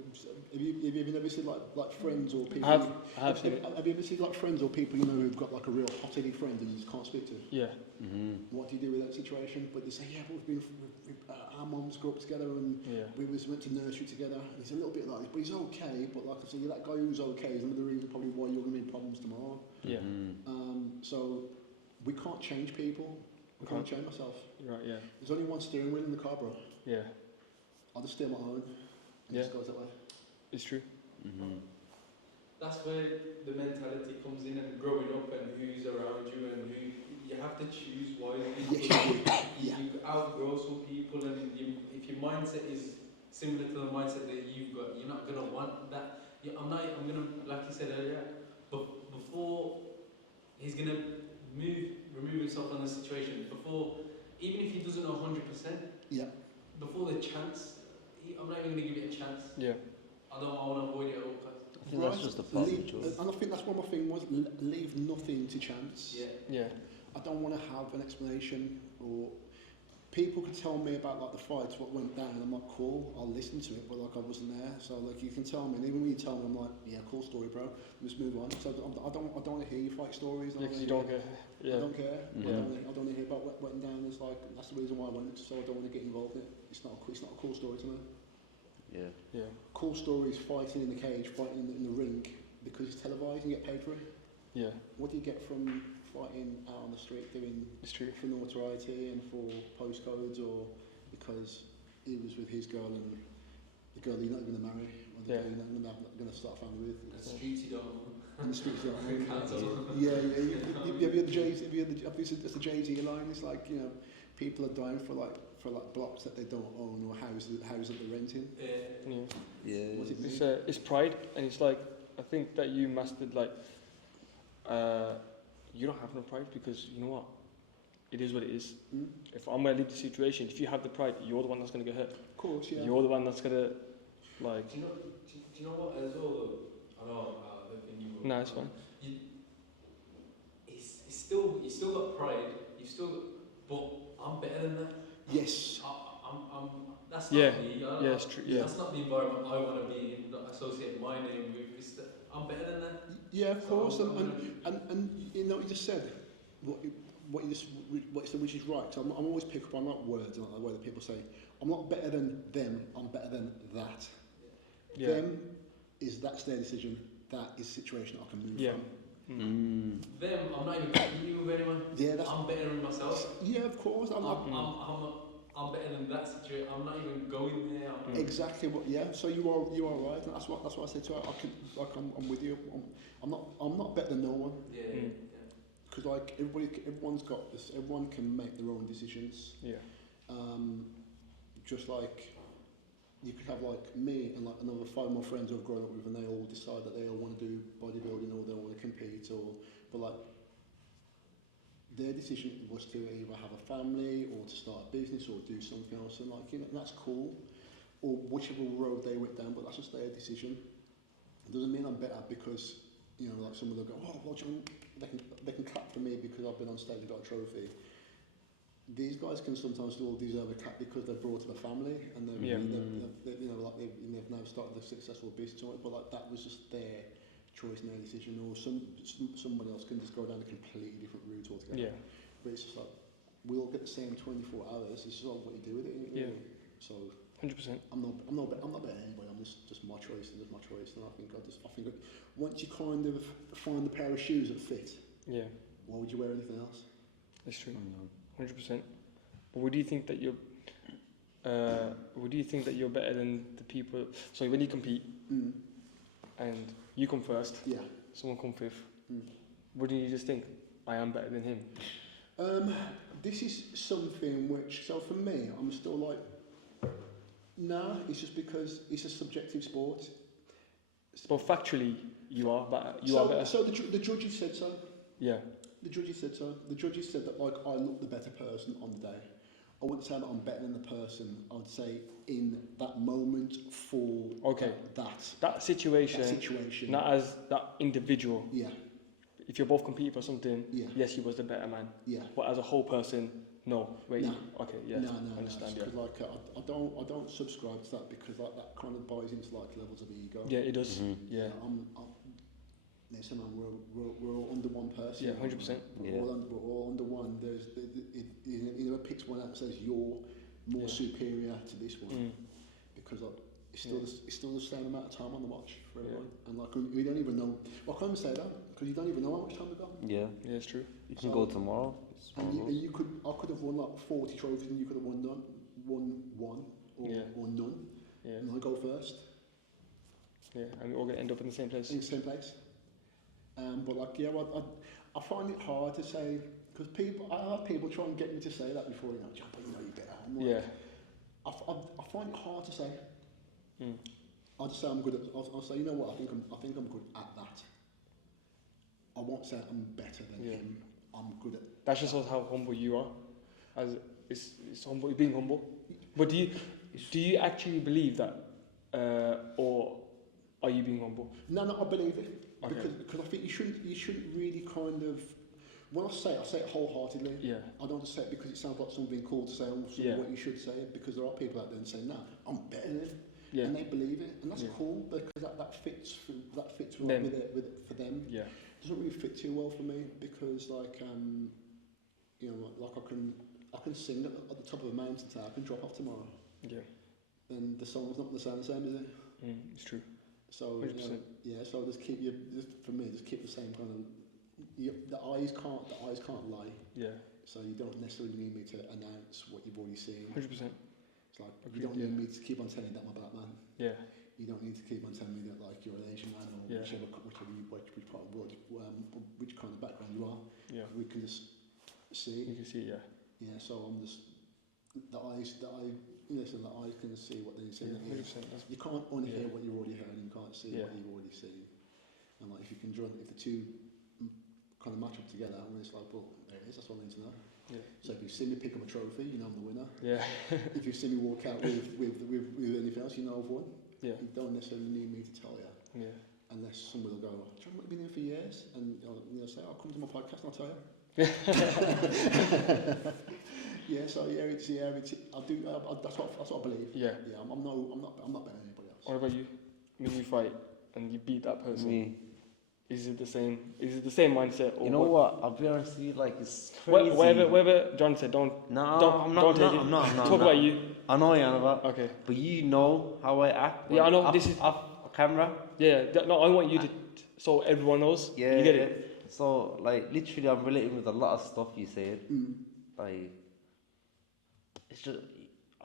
Have you ever seen like friends or people? I have seen it. Have you ever seen like friends or people who've got like a real hot-headed friend and you just can't speak to? Yeah. What do you do with that situation? But they say, yeah, but our mums grew up together and we went to nursery together. And he's a little bit like this, but he's okay. But like I say, that guy who's okay is another reason probably why you're going to be in problems tomorrow. Yeah. So we can't change people. I can't change myself. Right. Yeah. There's only one steering wheel in the car, bro. Yeah. I'll just steer my own. And it just goes that way. It's true. That's where the mentality comes in, and growing up and who's around you and who you have to choose wisely. Yes, you do. You outgrow some people, and if your mindset is similar to the mindset that you've got, you're not gonna want that. I'm gonna, like you said earlier, but before he's gonna remove himself from the situation, before, even if he doesn't know 100%, before the chance, I'm not even gonna give it a chance. Yeah. I want to avoid it at all costs. I think that's just a part of the choice. And I think that's what my thing was, leave nothing to chance. Yeah. I don't want to have an explanation, or people can tell me about like the fights, what went down, and I'm like, cool, I'll listen to it, but like I wasn't there. So like you can tell me, and even when you tell me, I'm like, yeah, cool story, bro. Let's move on. So I don't want to hear your fight stories. Yeah, 'cause you don't care. Yeah. I don't care. Yeah. I don't want to hear about what went down. It's like that's the reason why I went. So I don't want to get involved in it. It's not a cool story to me. Yeah. Cool stories, fighting in the cage, fighting in the ring, because it's televised and you get paid for it. Yeah. What do you get from fighting out on the street doing It's true. for notoriety and for postcodes, or because he was with his girl and the girl you're not going to marry, or the girl you're not going to start a family with? The streets you don't own. And the streets you don't own. Cancel. Yeah. Have you had the Jay-Z? That's the Jay-Z line. It's like, you know, people are dying for like blocks that they don't own, or houses that they're renting. Yeah. It's pride, and it's like, I think that you mastered, like, you don't have no pride, because you know what, it is what it is. If I'm going to leave the situation, if you have the pride, you're the one that's going to get hurt. Of course, yeah. You're the one that's going to, like... Do you know what as well though? I know the thing you were... No, it's fine. It's still, you still got pride, but I'm better than that. Yes. That's not me. Yeah, it's true. Yeah. That's not the environment I want to be in, not associate my name with. I'm better than that. Yeah, of So course. And you know what you just said, what you said, which is right. So I'm always pick up on that words, and the way that people say, I'm not better than them, I'm better than that. Yeah. That's their decision. That is a situation I can move from. Them, I'm not even competing with anyone. Yeah, I'm better than myself. Yeah, of course. I'm better than that situation. I'm not even going there. Exactly what. Yeah. So you are right, and that's what I said to her. I'm with you. I'm not better than no one. Yeah. Because like everyone's got this. Everyone can make their own decisions. Yeah. Just like you could have like me and like another 5 more friends who I've grown up with, and they all decide that they all want to do bodybuilding or they want to compete, but like their decision was to either have a family or to start a business or do something else, and like, you know, that's cool, or whichever road they went down, but that's just their decision. It doesn't mean I'm better because, you know, like someone will go, oh, well, John, they can clap for me because I've been on stage and got a trophy. These guys can sometimes all deserve a clap because they've brought up a family and they've now started a successful business on it, but like that was just their choice and their decision, or somebody else can just go down a completely different route altogether. Yeah. But it's just like we all get the same 24 hours. It's just like what you do with it. Yeah. So 100%. I'm not better than anybody. I'm just my choice, and just my choice. And I think once you kind of find the pair of shoes that fit, Yeah. why would you wear anything else? That's true. 100%. But would you think that you're better than the people? So when you compete and you come first, someone come fifth, wouldn't you just think, I am better than him? This is something which, so for me, I'm still like, nah, it's just because it's a subjective sport. But factually, you are better. You are better. So the judges said so. Yeah. The judges said so. The judges said that like I look the better person on the day. I wouldn't say that I'm better than the person. I would say in that moment for that situation, not as that individual. Yeah. If you're both competing for something, yes, you was the better man. Yeah. But as a whole person, No, wait. No. Okay, yeah. No, Understand, because like I don't subscribe to that because like that kind of buys into like levels of ego. Yeah, it does. Yeah. Listen, man, we're all under one person. Yeah, 100%. We're all under one. He never picks one out and says you're more superior to this one because like, it's still the same amount of time on the watch for everyone, and like we don't even know. Well, I can't even say that because you don't even know how much time we've got. Yeah, it's true. You can go tomorrow. And I could have won like 40 trophies, and you could have won one or none. Yeah. And I go first. Yeah, and we're all gonna end up in the same place. In the same place. But like, yeah, I find it hard to say because I have people try and get me to say that before, you know, but you know you're better. I'm like, I find it hard to say. I'll just say I'm good at. I'll say, you know what? I think I'm good at that. I won't say I'm better than him. I'm good at. That just shows how humble you are. As it's humble, being humble. But do you actually believe that, or are you being humble? No, I believe it. Okay. Because I think you shouldn't really kind of. When I say it wholeheartedly. Yeah. I don't just say it because it sounds like something cool to say, or what you should say. Because there are people out there and say, "No, I'm better than him," and they believe it, and that's cool because that fits right with it for them. Yeah. It doesn't really fit too well for me because like you know, like I can sing at the top of a mountain tower. I can drop off tomorrow. Yeah. And the song's not the same, is it? It's true. So so just keep just keep the same kind of. The eyes can't lie. Yeah. So you don't necessarily need me to announce what you've already seen. 100%. It's like you don't need me to keep on telling you that I'm a black man. Yeah. You don't need to keep on telling me that like you're an Asian man or which part of the world, which kind of background you are. Yeah. We can just see. You can see, yeah. Yeah. So I'm just the eyes can see what they see. Yeah, 100%. You can't unhear what you've already heard, and you can't see what you've already seen. And like if you can join, if the two kind of match up together, and it's like, well, there it is. That's what I need to know. Yeah. So if you see me pick up a trophy, you know I'm the winner. Yeah. If you see me walk out with anything else, you know I've won. Yeah. You don't necessarily need me to tell you. Yeah. Unless somebody will go, John, what have you been doing for years? And you'll say, I'll come to my podcast and I'll tell you. Yeah. So I do. That's what I believe. Yeah. Yeah. I'm not better than anybody else. What about you? When you fight and you beat that person. Me. Is it the same? Is it the same mindset? Or you know what? I'll be honest with you. Like it's crazy. Whatever John said, I'm not. Talk about you. I know you're about. Okay. But you know how I act. Yeah, I know. This is off camera. Yeah. No, I want you to, so everyone knows. Yeah. You get it. So like literally, I'm relating with a lot of stuff you said. Like it's just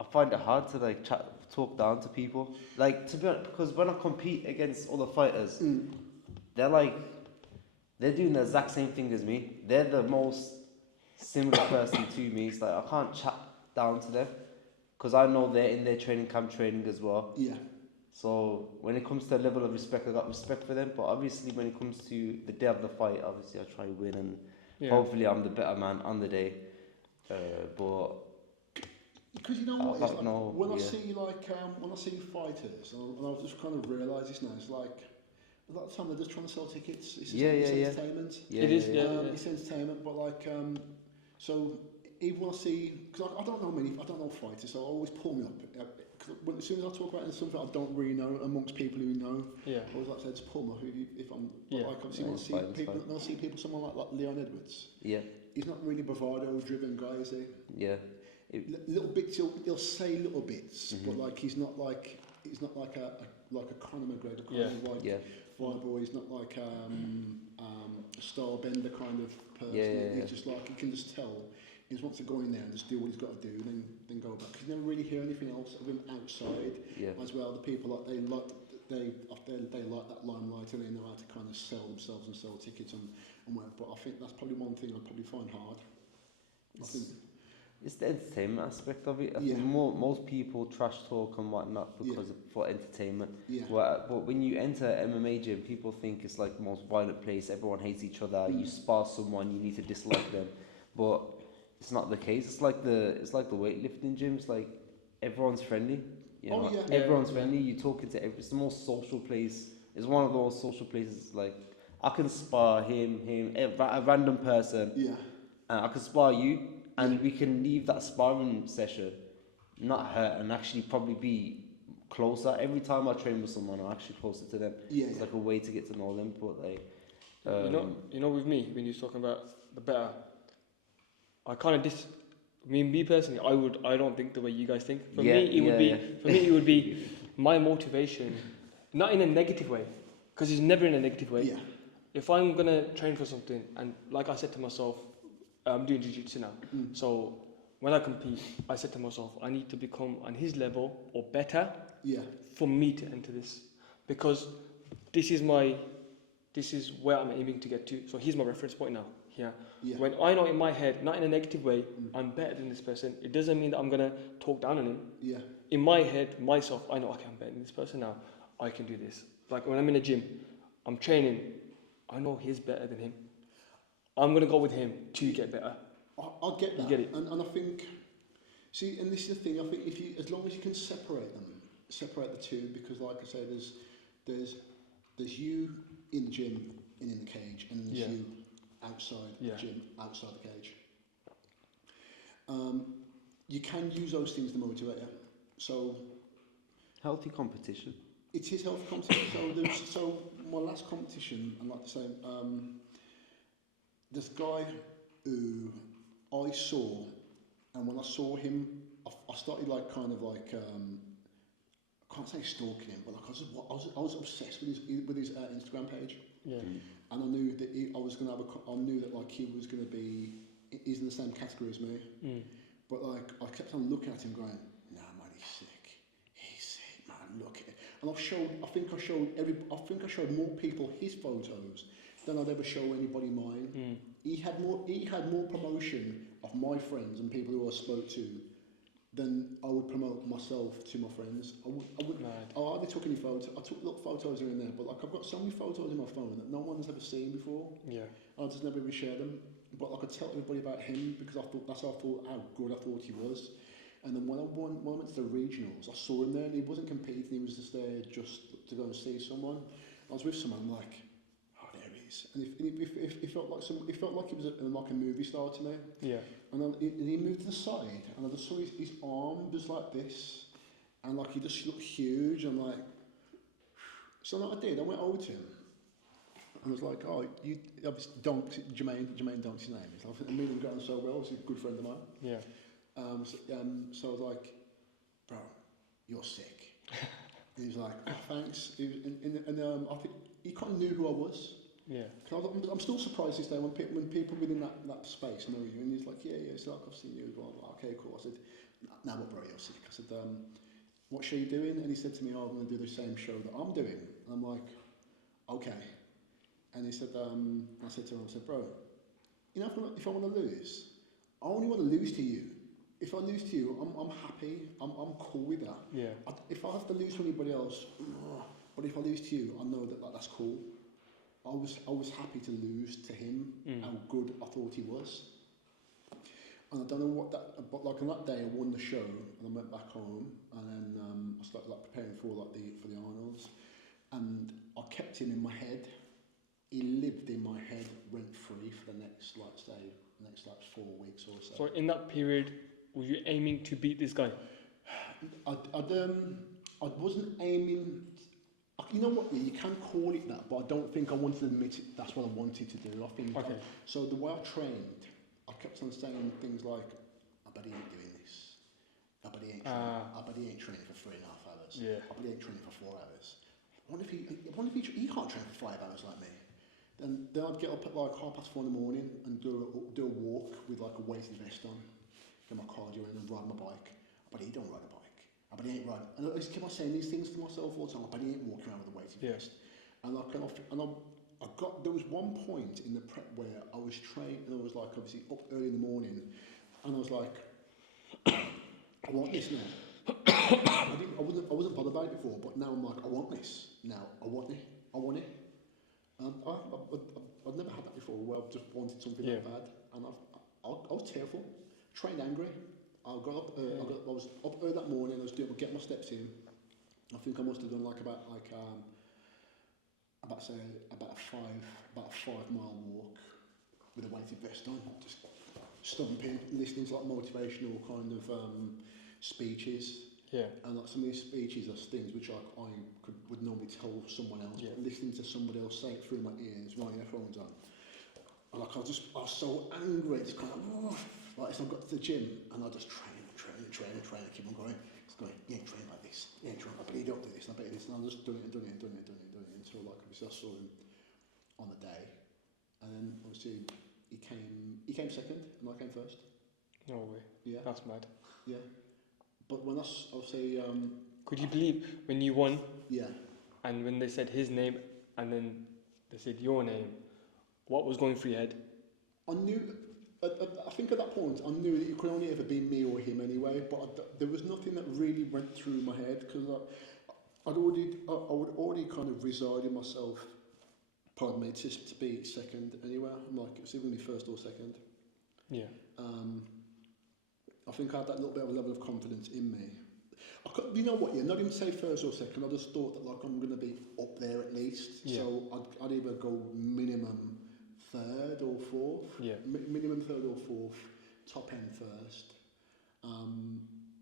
I find it hard to like talk down to people. Like to be honest, because when I compete against other fighters. They're doing the exact same thing as me. They're the most similar person to me. It's like I can't chat down to them because I know they're in their training camp training as well. Yeah. So when it comes to a level of respect, I got respect for them. But obviously, when it comes to the day of the fight, obviously I try to win and hopefully I'm the better man on the day. But because you know what, it's like, when I see fighters, and I've just kind of realised this now. It's like. A lot of the time they're just trying to sell tickets. It's entertainment. It is. It's entertainment, but like, so even when I see, because I don't know fighters, so I always pull me up. As soon as I talk about something I don't really know amongst people who know, I always like to say, just pull me up. If I'm like, obviously when I see people, someone like Leon Edwards. Yeah. He's not really bravado-driven guy, is he? Yeah. Little bits. He'll say little bits, but like he's not like a Conor McGregor kind of like. Fighter, he's not like a star bender kind of person. He's just like, you can just tell he just wants to go in there and just do what he's got to do, and then go back. Because you never really hear anything else of him outside as well. The people they like that limelight, and they know how to kind of sell themselves and sell tickets and whatever. But I think that's probably one thing I'd probably find hard. It's the entertainment aspect of it. I think most people trash talk and whatnot for entertainment. Yeah. But when you enter MMA gym, people think it's like the most violent place. Everyone hates each other. You spar someone, you need to dislike them. But it's not the case. It's like the weightlifting gyms. Like everyone's friendly. You know, everyone's friendly. You talking to it's the most social place. It's one of those social places. Like I can spar him, a random person. Yeah. And I can spar you. and we can leave that sparring session not hurt and actually probably be closer. Every time I train with someone, I'm actually closer to them. Yeah, It's like a way to get to know them, but like, you know, with me, when you're talking about the better, I kind of me personally, I don't think the way you guys think. For me, it would be my motivation, not in a negative way, because it's never in a negative way. yeah, If I'm gonna train for something, and like I said to myself, I'm doing jiu-jitsu now, so when I compete, I said to myself, I need to become on his level or better yeah, for me to enter this, because this is where I'm aiming to get to. So here's my reference point now. Yeah. yeah. When I know in my head, not in a negative way, I'm better than this person, it doesn't mean that I'm gonna talk down on him. Yeah, In my head, myself, I know, okay, I'm better than this person now. I can do this. Like when I'm in a gym, I'm training, I know he's better than him. I'm gonna go with him to get better. I get that. You get it? And I think, see, and this is the thing. I think as long as you can separate the two, because like I say, there's you in the gym and in the cage, and there's you outside the gym, outside the cage. You can use those things to motivate you. So healthy competition. it is healthy competition. So my last competition, I'd like to say, this guy who I saw, and when I saw him, I started like kind of like I can't say stalking him, but like I was obsessed with his Instagram page. Yeah. And I knew that I knew that like he's in the same category as me. But like I kept on looking at him, going, "Nah, man, he's sick, man. Look at it." And I think I showed more people his photos than I'd ever show anybody mine. He had more promotion of my friends and people who I spoke to than I would promote myself to my friends. I hardly took any photos. I took little photos here and there, but like I've got so many photos in my phone that no one's ever seen before. Yeah. I just never even share them. But I could tell everybody about him because how good I thought he was. And then when I went to the regionals, I saw him there and he wasn't competing. He was just there just to go and see someone. I was with someone. I'm like, oh, there he is. And it felt like he was like a movie star to me. Yeah. And then he moved to the side, and I just saw his arm was like this, and like he just looked huge. And like, so what I did, I went over to him, and I was like, "Oh, you obviously Jermaine Donk's his name. He's like, I mean him gotten so well. He's a good friend of mine." Yeah. So I was like, "Bro, you're sick." And he was like, "Oh, thanks." I think he kind of knew who I was. Yeah. I'm still surprised this day when people within that space know you, and he's like, yeah, it's like I've seen you as well. I'm like, okay, cool. I said, now what, bro, you're sick. I said, what show are you doing? And he said to me, oh, I'm going to do the same show that I'm doing. And I'm like, okay. And he said, I said to him, bro, you know, if I want to lose, I only want to lose to you. If I lose to you, I'm happy. I'm cool with that. Yeah. If I have to lose to anybody else, but if I lose to you, I know that's cool. I was happy to lose to him, how good I thought he was. And I don't know but like on that day I won the show and I went back home and then I started like preparing for the Arnolds, and I kept him in my head. He lived in my head rent free for the next 4 weeks or so. So in that period, were you aiming to beat this guy? I wasn't aiming. You know what? You can call it that, but I don't think I wanted to admit it. That's what I wanted to do. I think. Okay. So the way I trained, I kept on saying things like, "I bet he ain't doing this. I bet he ain't training for 3.5 hours. Yeah. I bet he ain't training for 4 hours. I wonder if he can't train for 5 hours like me." Then I'd get up at like 4:30 in the morning and do a walk with like a weighted vest on, get my cardio in and ride my bike. But he don't ride a bike. But he ain't riding. And I just keep on saying these things to myself all the time. But he ain't walking around with a weighted vest. And there was one point in the prep where I was trained, and I was like obviously up early in the morning, and I was like, I want this now. I wasn't bothered about it before, but now I'm like, I want this. Now I want it. And I've never had that before, where I've just wanted something that bad, and I was tearful, trained angry. I was up early that morning. I was getting my steps in. I think I must have done about a 5 mile walk with a weighted vest on. Just stumping, listening to like motivational kind of speeches. Yeah. And like some of these speeches are things which I would normally tell someone else, Yeah. but listening to somebody else say it through my ears, my earphones on, like I was so angry, it's kind of like so I got to the gym and I just train, keep on going. It's going, yeah, train like this, yeah, train. I bet you don't do this, I bet you this, and I'm just doing it until like obviously I saw him on the day, and then obviously he came second and I came first. No way. Yeah. That's mad. Yeah. But when I'll say Could you believe when you won yeah. and when they said his name and then they said your name, what was going through your head? I knew, I think at that point, I knew that it could only ever be me or him anyway, but there was nothing that really went through my head because I would already kind of resided myself, pardon me, to be second anyway. I'm like, it's either going to be first or second. Yeah. I think I had that little bit of a level of confidence in me. You know what, yeah, not even say first or second, I just thought that like I'm going to be up there at least. Yeah. So I'd either go minimum third or fourth. Yeah. Minimum third or fourth, top end first.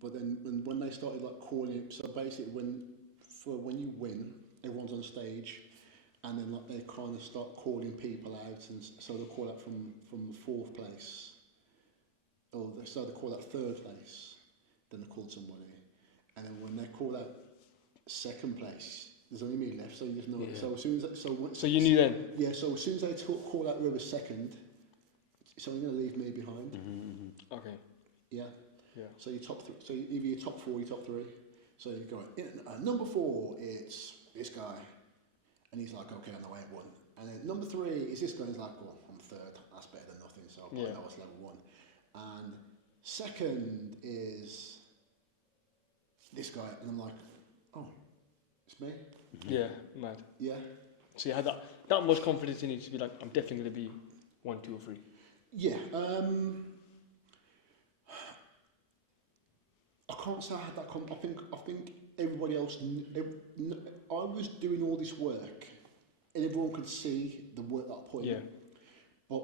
But then when they started like calling it, so basically when you win, everyone's on stage, and then like they kind of start calling people out, and so they'll call out from fourth place. Or they started to call out third place, then they called somebody, and then when they call out second place, there's only me left, so you just know. Yeah. So as soon as So you knew then? yeah, so as soon as they call out whoever's second, it's only going to leave me behind. Okay. Yeah. Yeah. So you top three. So either you're top four, or you're top three. So you go number 4. It's this guy, and he's like, okay, I know I ain't won. And then number 3 is this guy. He's like, well, I'm third. That's better than nothing. So I know it's level 1. And second is this guy, and I'm like, oh, it's me. Yeah, mad. Yeah. So you had that much confidence in you to be like, I'm definitely going to be 1, 2 or 3. Yeah. I can't say I had that. I think everybody else. I was doing all this work, and everyone could see the work that I put in. Yeah. But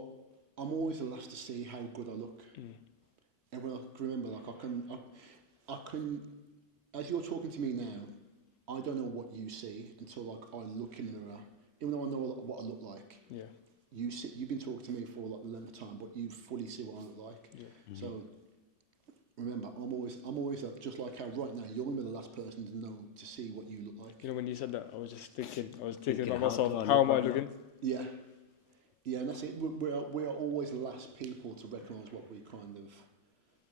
I'm always the last to see how good I look. Everyone can remember, like I can. As you're talking to me now, I don't know what you see until like I look in the mirror. Even though I know what I look like. Yeah. You've been talking to me for like a length of time, but you fully see what I look like. Yeah. So remember, I'm always just like how right now you're gonna be the last person to see what you look like. You know, when you said that, I was thinking Thinking about how myself. do I How look am I right now? looking? Yeah, yeah, and that's it. We are always the last people to recognise what we kind of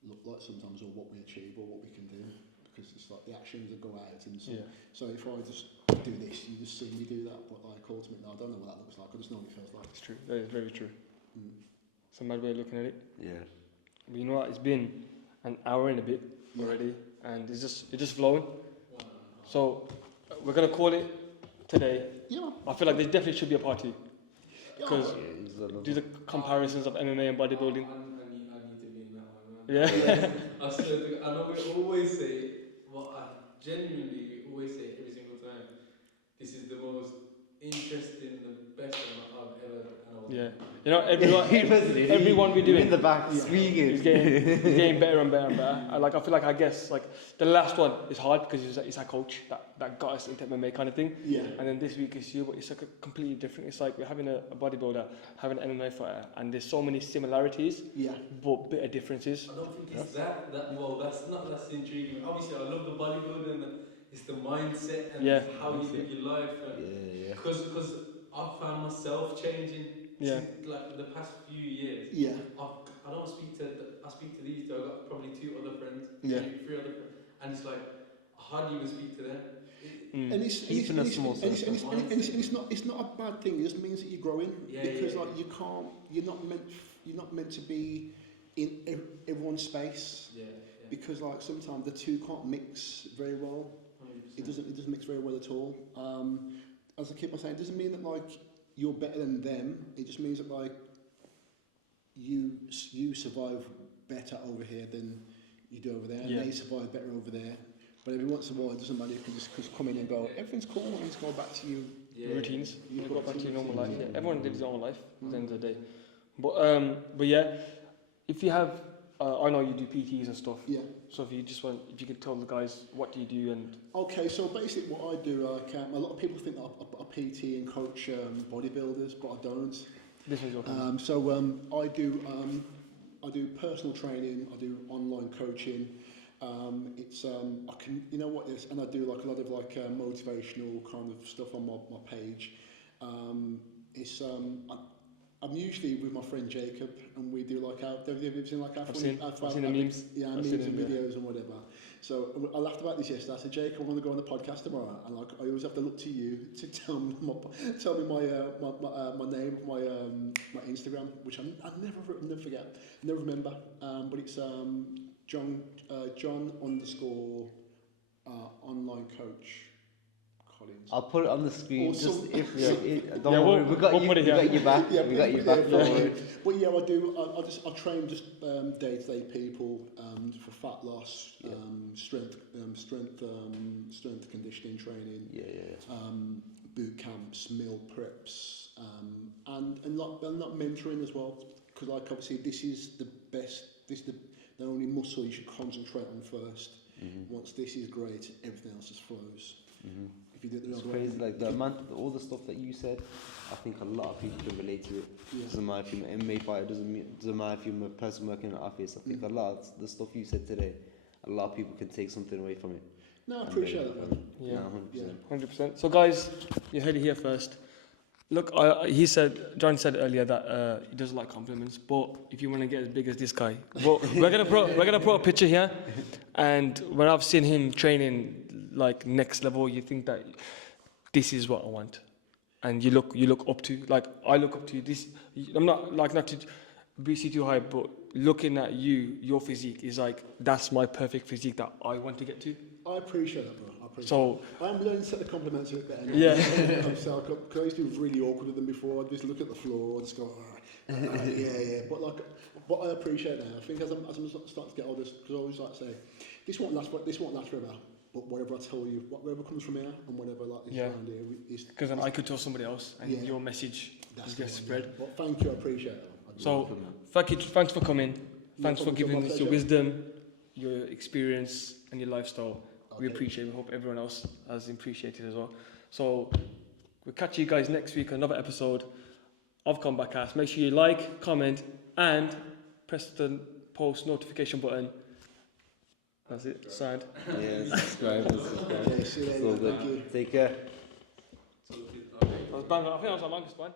look like sometimes, or what we achieve, or what we can do, because it's like the actions that go out. And so, so if I just do this, you just see me do that, but like ultimately, I don't know what that looks like. I just know what it feels like. It's true. That is very true. It's a mad way of looking at it. Yeah. But you know what? It's been an hour and a bit already, and it's just flowing. So we're gonna call it today. Yeah. I feel like there definitely should be a party because do the comparisons of MMA and bodybuilding. I need to be in that one, man. Yeah. I swear to God, I know we always say, well, we always say every single time, this is the most interesting, the best one I've ever done. Yeah. You know, everyone we do in the back is speaking. getting better and better and better. I feel like I guess like the last one is hard because it's our coach that got us into MMA kind of thing. Yeah. And then this week is you, but it's like a completely different. It's like we're having a bodybuilder, having an MMA fighter, and there's so many similarities, but bit of differences. I don't think it's that's intriguing. Obviously, I love the bodybuilding and it's the mindset and how you live your life. Because I've found myself changing since, like the past few years. Yeah. I speak to these two. I've got probably 2 other friends, Yeah. 3 other friends, and it's like I hardly even speak to them. And it's not a bad thing. It just means that you're growing because like you're not meant to be in everyone's space. Yeah. Because like sometimes the two can't mix very well. 100%. It doesn't mix very well at all. As I keep on saying, it doesn't mean that like you're better than them. It just means that like you survive better over here than you do over there, and they survive better over there. But every once in a while, it doesn't matter. You can just come in and go, everything's cool, and just go back to routines. You go back to your normal life. Yeah. Everyone lives their own life at the end of the day. But yeah, if you have, I know you do PTs and stuff. Yeah. So if you could tell the guys what do you do and. Okay, so basically what I do, a lot of people think that I PT and coach bodybuilders, but I don't. This one's your turn. I do personal training. I do online coaching. I can, you know what is, and I do like a lot of like motivational kind of stuff on my page. I'm usually with my friend Jacob, and we do like have you ever seen like our I've seen the memes. Yeah, memes and videos and whatever. So I laughed about this yesterday. I said, Jacob, I want to go on the podcast tomorrow, and like I always have to look to you to tell me my name, my Instagram, which I never forget, never remember. But it's John _ online coach. Collins. I'll put it on the screen. Just if don't Yeah, worry, we got put it here. you back. Yeah, We got you back. Don't worry. But yeah, I train just day-to-day people for fat loss, strength conditioning training, boot camps, meal preps, and not mentoring as well, because like obviously this is the only muscle you should concentrate on first. Once this is great, everything else just flows. If you do it the It's other crazy, way. like the amount, all the stuff that you said, I think a lot of people can relate to it. Yeah. Doesn't matter if you're an MMA fighter, doesn't matter if you're a person working in an office. I think a lot of the stuff you said today, a lot of people can take something away from it. No, I appreciate that, man. Yeah. 100%. 100%. So guys, you heard it here first. Look, John said earlier that he doesn't like compliments, but if you want to get as big as this guy, well, we're gonna put a picture here, and when I've seen him training like next level, you think that this is what I want, and you look up to, like I look up to you. This, I'm not to be too high, but looking at you, your physique is like that's my perfect physique that I want to get to. I appreciate that, bro. So I'm learning to set the compliments a bit better. Yeah. Because I used to be really awkward with them before. I'd just look at the floor, I'd just go, yeah. But I appreciate that. I think as I'm starting to get older, because I always like to say, this won't last forever. But whatever I tell you, whatever comes from here, and whatever is around here, is because then I could tell somebody else, and your message just gets spread. But thank you, I appreciate it. So thanks for coming. Thanks for giving us your wisdom, your experience, and your lifestyle. We appreciate it. We hope everyone else has appreciated as well. So we'll catch you guys next week on another episode of Comeback Cast. Make sure you like, comment, and press the post notification button. That's it. Signed. Yeah, subscribe. Okay, see you later. It's all good. Thank you. Take care. I think that was our longest one.